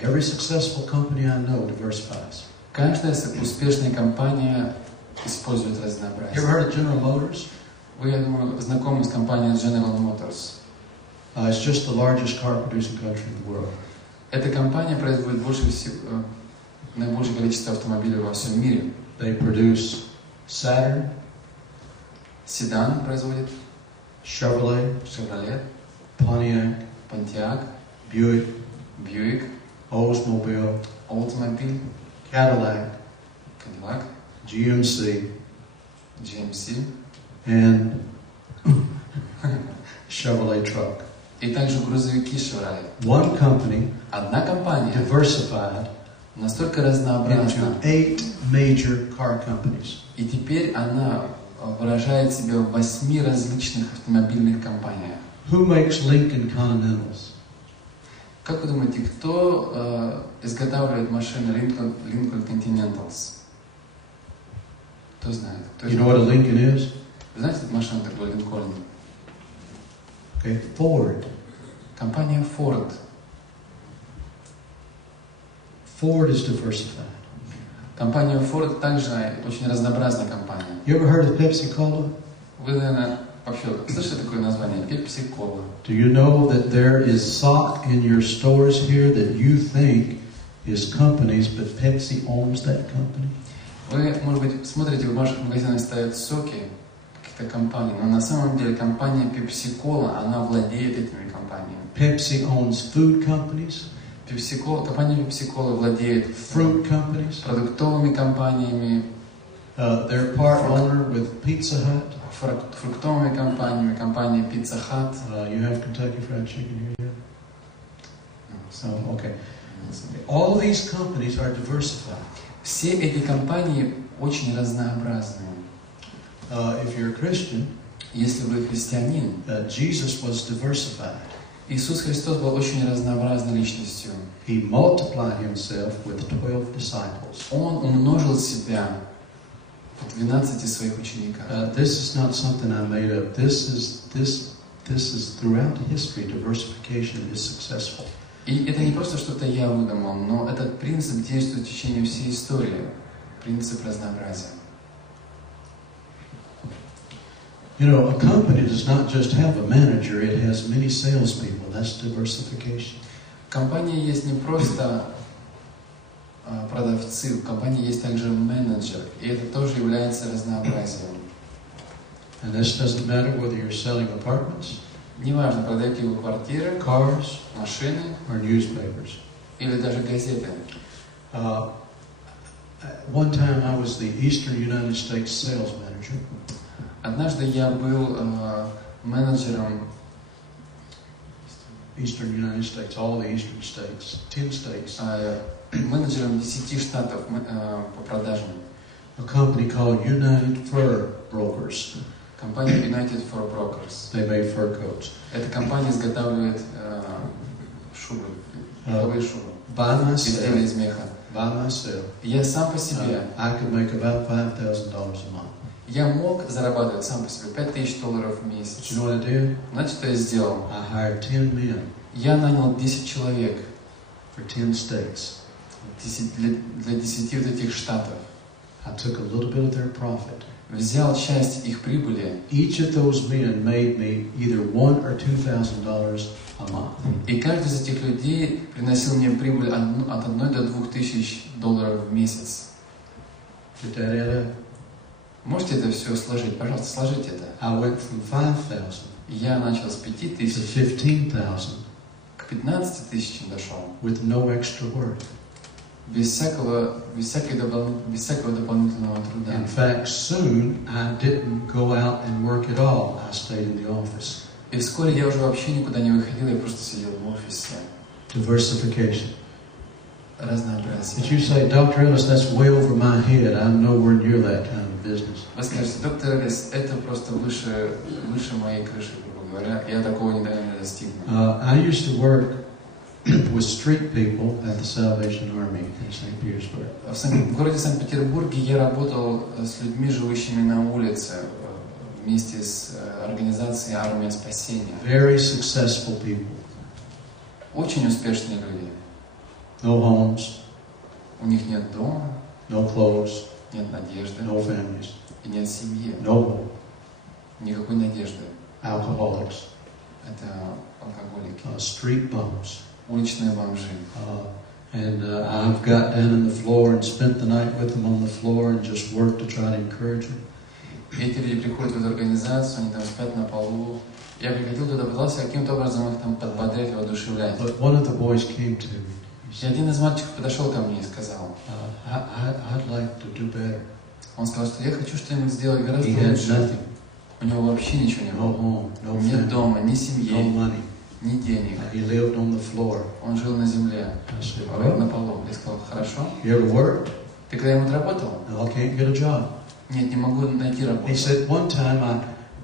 Every successful company I know diversifies. Каждая успешная компания использует You ever разнообразие. heard of General Motors? Вы, я думаю, знакомы с компанией General Motors. It's just the largest car producing country in the world. Эта компания производит наибольшее количество автомобилей во всем мире. They produce Saturn, Седан производит, Chevrolet, Chevrolet, Pontiac, Pontiac, Buick, Buick, Oldsmobile, Oldsmobile, Cadillac, Cadillac, GMC, GMC and Chevrolet truck. и также грузовики Chevrolet. One company Одна компания diversified настолько into разнообразна, 8 major car companies. и теперь она выражает себя в 8 различных автомобильных компаниях. Who makes Lincoln Continentals? Как вы думаете, кто изготавливает машины Lincoln Continentals? Кто знает? Кто You know what a Lincoln is? Вы знаете, эта машина такой Lincoln? Okay, Ford. Компания Ford. Ford is diversified. Компания Ford также очень разнообразная компания. You ever heard of Pepsi-Cola? Вы, наверное, вообще слышали такое название? Pepsi-Cola. Do you know that there is stock in your stores here that you think is companies, but Pepsi owns that company? Вы, может быть, смотрите, в ваших магазинах стоят соки каких-то компаний, но на самом деле компания Pepsi-Cola, она владеет этими компаниями. Pepsi owns food companies, Компания Pepsi-Cola владеет fruit companies. продуктовыми компаниями, They're part owner with Pizza Hut. фруктовыми компаниями, компания Pizza Hut. You have Kentucky Fried Chicken here, yeah? Okay. All of these companies are diversified. Все эти компании очень разнообразные. If you're a Christian, Если вы христианин, Jesus was diversified. Иисус Христос был очень разнообразной личностью. He multiplied himself with 12 disciples. Он умножил себя в 12 своих учениках. This is not something I made up. This is throughout history. Diversification is successful. И это не просто что-то я выдумал, но этот принцип действует в течение всей истории. Принцип разнообразия. You know, a company does not just have a manager, it has many salespeople. That's diversification. В компании есть не просто продавцы, в компании есть также менеджер, и это тоже является разнообразием. And this doesn't matter whether you're selling apartments, Неважно, продаете вы квартиры, cars, машины or newspapers. или даже газеты. One time I was the Eastern United States sales manager. Однажды я был менеджером Eastern United States, all the eastern states, 10 states. Менеджером 10 штатов по продажам. A company called United Fur Brokers. Компания United Fur Brokers. They made fur coats. Эта компания изготавливает шубы, меховые шубы, изделия из меха. By myself, Я сам по себе, I could make about $5,000 a month. я мог зарабатывать сам по себе $5000 в месяц. But you know what I did? Знаете, что я сделал? I hired 10 men Я нанял 10 человек for 10 states. для 10 вот этих штатов. I took a little bit of their profit. Взял часть их прибыли, Each of those men made me either $1,000 or $2,000 a month. и каждый из этих людей приносил мне прибыль от 1 до 2000 долларов в месяц. Did that add up? Можете это все сложить? Пожалуйста, сложите это. I went from 5,000 Я начал с to 5000 15,000 к 15 тысячам дошел, with no extra work. без всякого дополнительного труда. In fact, soon I didn't go out and work at all. I stayed in the office. И вскоре я уже вообще никуда не выходил, я просто сидел в офисе. Diversification. Разнообразие. But you say, Dr. Ellis, that's way over my head. I'm nowhere near that kind of business. Вы скажете, доктор Элис, это просто выше моей крыши, грубо говоря. Я такого никогда не достигну. I used to work with street people at the Salvation Army in St. Petersburg. В городе Санкт-Петербурге я работал с людьми, живущими на улице, вместе с организацией «Армия спасения». Very successful people. Очень успешные люди. No homes, У них нет дома, no clothes, нет надежды no families, и нет семьи. no hope. Никакой надежды. Alcoholics, Это алкоголики, street bums. уличные бомжи. And I've got down on the floor and spent the night with them on the floor and just worked to try to encourage them. Эти люди приходят в эту организацию, они там спят на полу. Я приходил туда, пытался каким-то образом их там подбодрять, воодушевлять. But one of the boys came to me. И один из мальчиков подошел ко мне и сказал, I'd like to do better. он сказал, что я хочу что-нибудь сделать гораздо He had лучше. nothing. У него вообще ничего не No было. home, no Нет family, дома, ни no семьи, money. ни денег. He lived on the floor. Он жил на земле, I said, на well, полу. Я сказал, хорошо. you ever worked? Ты когда-нибудь работал? No, I can't get a job. Нет, не могу найти работу. He said, one time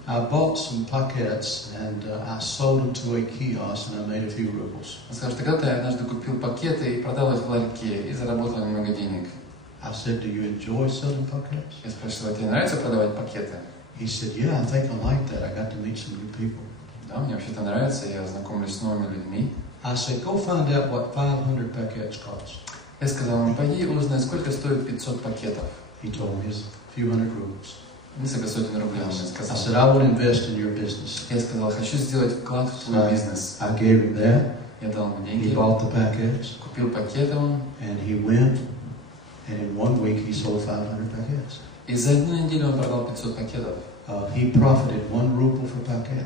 I bought some paquettes and I sold them to a kiosk and I made a few rubles. Он сказал, что когда-то я однажды купил пакеты и продал их в ларьке и заработал немного денег. I said, do you enjoy selling paquettes? Я спросил, тебе нравится продавать пакеты? He said, yeah, I think I like that. I got to meet some new people. Да, мне вообще-то нравится, я знакомлюсь с новыми людьми. I said, go find out what 500 paquettes cost. Я сказал ему, пойди и узнай, сколько стоит 500 пакетов. He told me it's a few hundred rubles. Несколько сотен рублей, он мне I сказал. said, I would invest in your business. Я сказал, хочу сделать вклад в твой бизнес. I gave him that. Я дал ему He деньги, bought the packets купил пакеты он, and he went. And in 1 week he sold 500 packets. и за одну неделю он продал 500 пакетов. He profited 1 ruble for packet.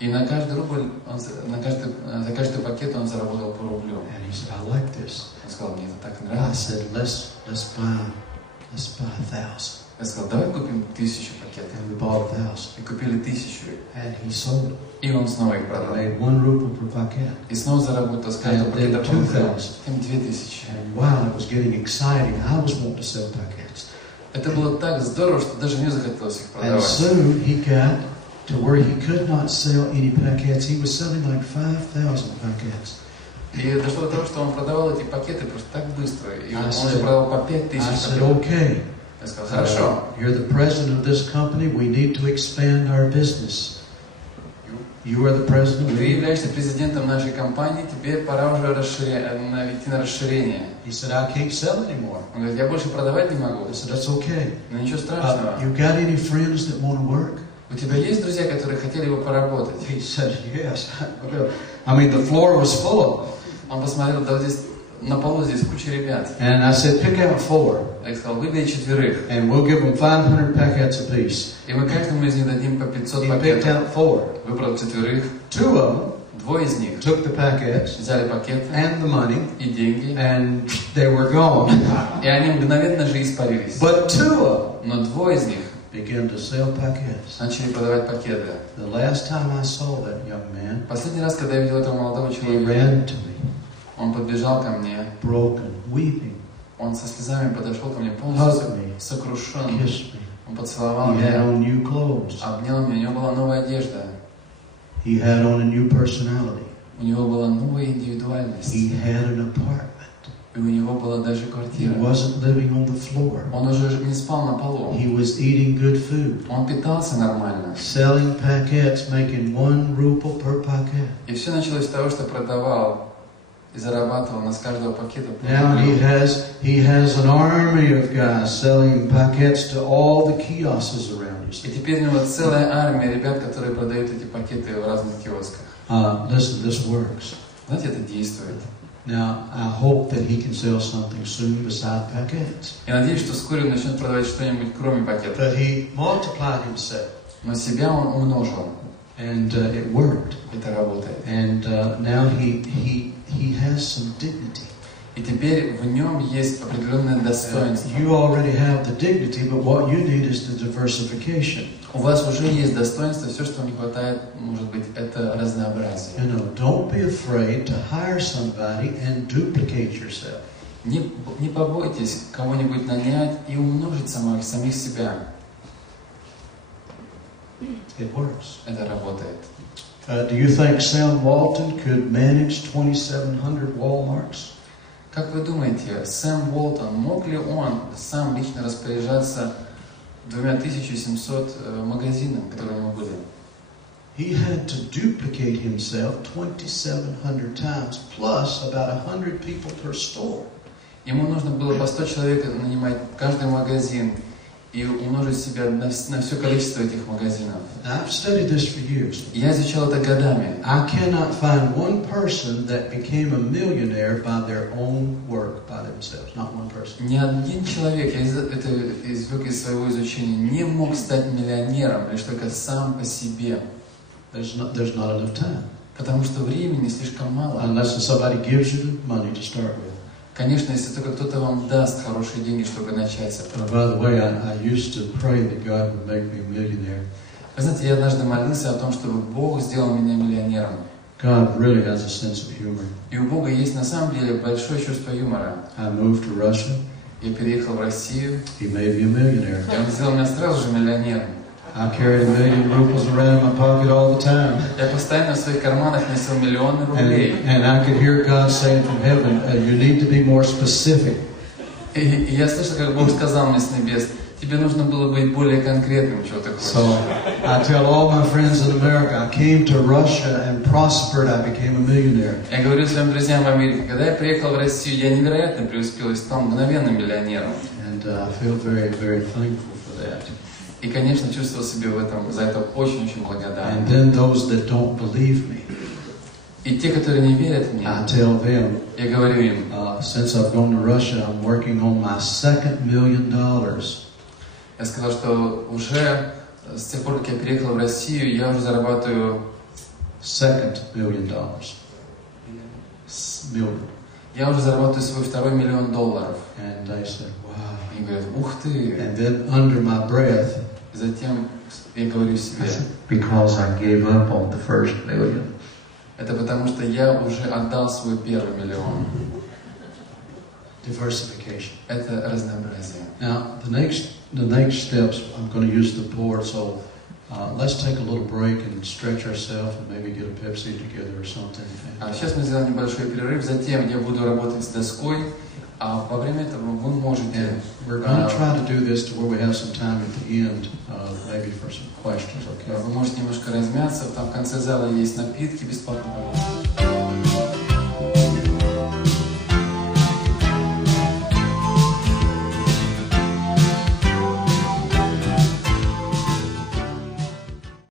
И на каждый рубль, за каждый пакет он заработал по рублю. And he said, I like this. Он сказал, мне это так I нравится. said, let's buy 1,000. Я сказал, давай купим 1000 пакетов. And we bought 1,000. И купили 1000. And he sold it. И он снова их I продал. made 1 ruble per packet. И снова заработал с каждого And then пакета по рублю. 2,000. Тем 2000. And while it was getting exciting, I was wanting to sell packets. Это было так здорово, что даже мне захотелось их And продавать. soon he got to where he could not sell any packets. He was selling like 5,000 packets. И дошло до того, что он продавал эти пакеты просто так быстро. И он said- уже продавал по 5000 I said, пакетов. okay, Я сказал, хорошо. you're the president of this company. We need to expand our business. You are the president. Ты являешься президентом нашей компании, тебе пора уже идти на расширение. He said, I can't sell anymore. Он говорит, я больше продавать не могу. I said, that's okay. Но ничего страшного. You got any friends that want to work? У тебя есть друзья, которые хотели бы поработать? He said, yes. I mean, the floor was full of them. Он посмотрел, да здесь на полу здесь куча ребят. And I said, pick out 4. Я сказал, выбери 4. And we'll give them 500 packets apiece. И мы каждому из них дадим по 500 He picked пакетов. out 4. Выбрал 4. 2 of them 2 из них took the packets взяли пакеты and the money, и деньги. and they were gone. И они мгновенно же испарились. But 2 of them Но 2 из них began to sell packets. начали продавать пакеты. The last time I saw that young man, Последний раз, когда я видел этого молодого he человека, ran to me, он подбежал ко мне, broken, weeping, он со слезами подошел ко мне полностью hugged me, сокрушен. kissed me. Он поцеловал He had меня, on new clothes. обнял меня, у него была новая одежда, He had on a new personality. у него была новая индивидуальность, He had an apartment. и у него была даже He квартира. wasn't living on the floor. Он уже не спал на полу, He was eating good food, он питался нормально. selling packets, making 1 ruble per packet. И все началось с того, что продавал и зарабатывал на с каждого пакета по Now рублю. he has an army of guys selling packets to all the kiosks around И you. теперь у него целая армия ребят, которые продают эти пакеты в разных киосках. Listen, this works. Знаете, это действует. Now, I hope that he can sell something soon beside packets. Я надеюсь, что вскоре он начнет продавать что-нибудь кроме пакетов. But he multiplied himself, Но себя он умножил. and it worked. Это работает. And now he has some dignity. И теперь в нем есть определенное достоинство. You already have the dignity, but what you need is the diversification. У вас уже есть достоинство, все, что вам не хватает, может быть, это разнообразие. You know, don't be afraid to hire somebody and duplicate yourself. Не побойтесь кого-нибудь нанять и умножить самих себя. It works. Это работает. Do you think Sam Walton could manage 2,700 Walmarts? Как вы думаете, Сэм Уолтон, мог ли он сам лично распоряжаться 2700 магазинами, которые у него были? He had to duplicate himself 2,700 times, plus about 100 people per store. Ему нужно было по 100 человек нанимать в каждый магазин и умножить себя на все количество этих магазинов. I've studied this for years. Я изучал это годами. I cannot find one person that became a millionaire by their own work, by themselves. Not one person. Ни один человек, я это извлек из своего изучения, не мог стать миллионером лишь только сам по себе. There's not enough time. Потому что времени слишком мало. Unless somebody gives you the money to start with. Конечно, если только кто-то вам даст хорошие деньги, чтобы начать с этого. By the way, I used to pray that God would make me a millionaire. Вы знаете, я однажды молился о том, чтобы Бог сделал меня миллионером. God really has a sense of humor. И у Бога есть на самом деле большое чувство юмора. I moved to Russia. Я переехал в Россию, He made me a millionaire. и Он сделал меня сразу же миллионером. I carried 1 million rubles around in my pocket all the time. Я постоянно в своих карманах носил миллионы рублей. And I could hear God saying from heaven, you need to be more specific. И я слышал, как Бог сказал мне с небес, тебе нужно было быть более конкретным, чего ты хочешь. So I tell all my friends in America, I came to Russia and prospered, I became a millionaire. Я говорю своим друзьям в Америке, когда я приехал в Россию, я невероятно преуспел и стал мгновенным миллионером. And I feel very, very thankful for that. И, конечно, чувствовал себя за это очень-очень благодарным. And then those that don't believe me, И те, которые не верят мне, I tell them, я говорю им, since I've gone to Russia, I'm working on my second $1 million. я сказал, что уже с тех пор, как я переехал в Россию, я уже зарабатываю Second $1 million. Million. Я уже зарабатываю свой $2 миллион. And they said, wow. Они говорят, ух ты. And then under my breath, Затем я говорю себе, because I gave up on the first $1 million. это потому что я уже отдал свой первый миллион. Diversification. Это разнообразие. Now, the next steps, I'm going to use the board, so let's take a little break and stretch ourselves and maybe get a Pepsi together or something. Сейчас мы сделаем небольшой перерыв, затем я буду работать с доской, а во время этого вы можете... We're going to try to do this to where we have some time at the end, maybe for some questions, okay? Вы можете немножко размяться, там в конце зала есть напитки бесплатно.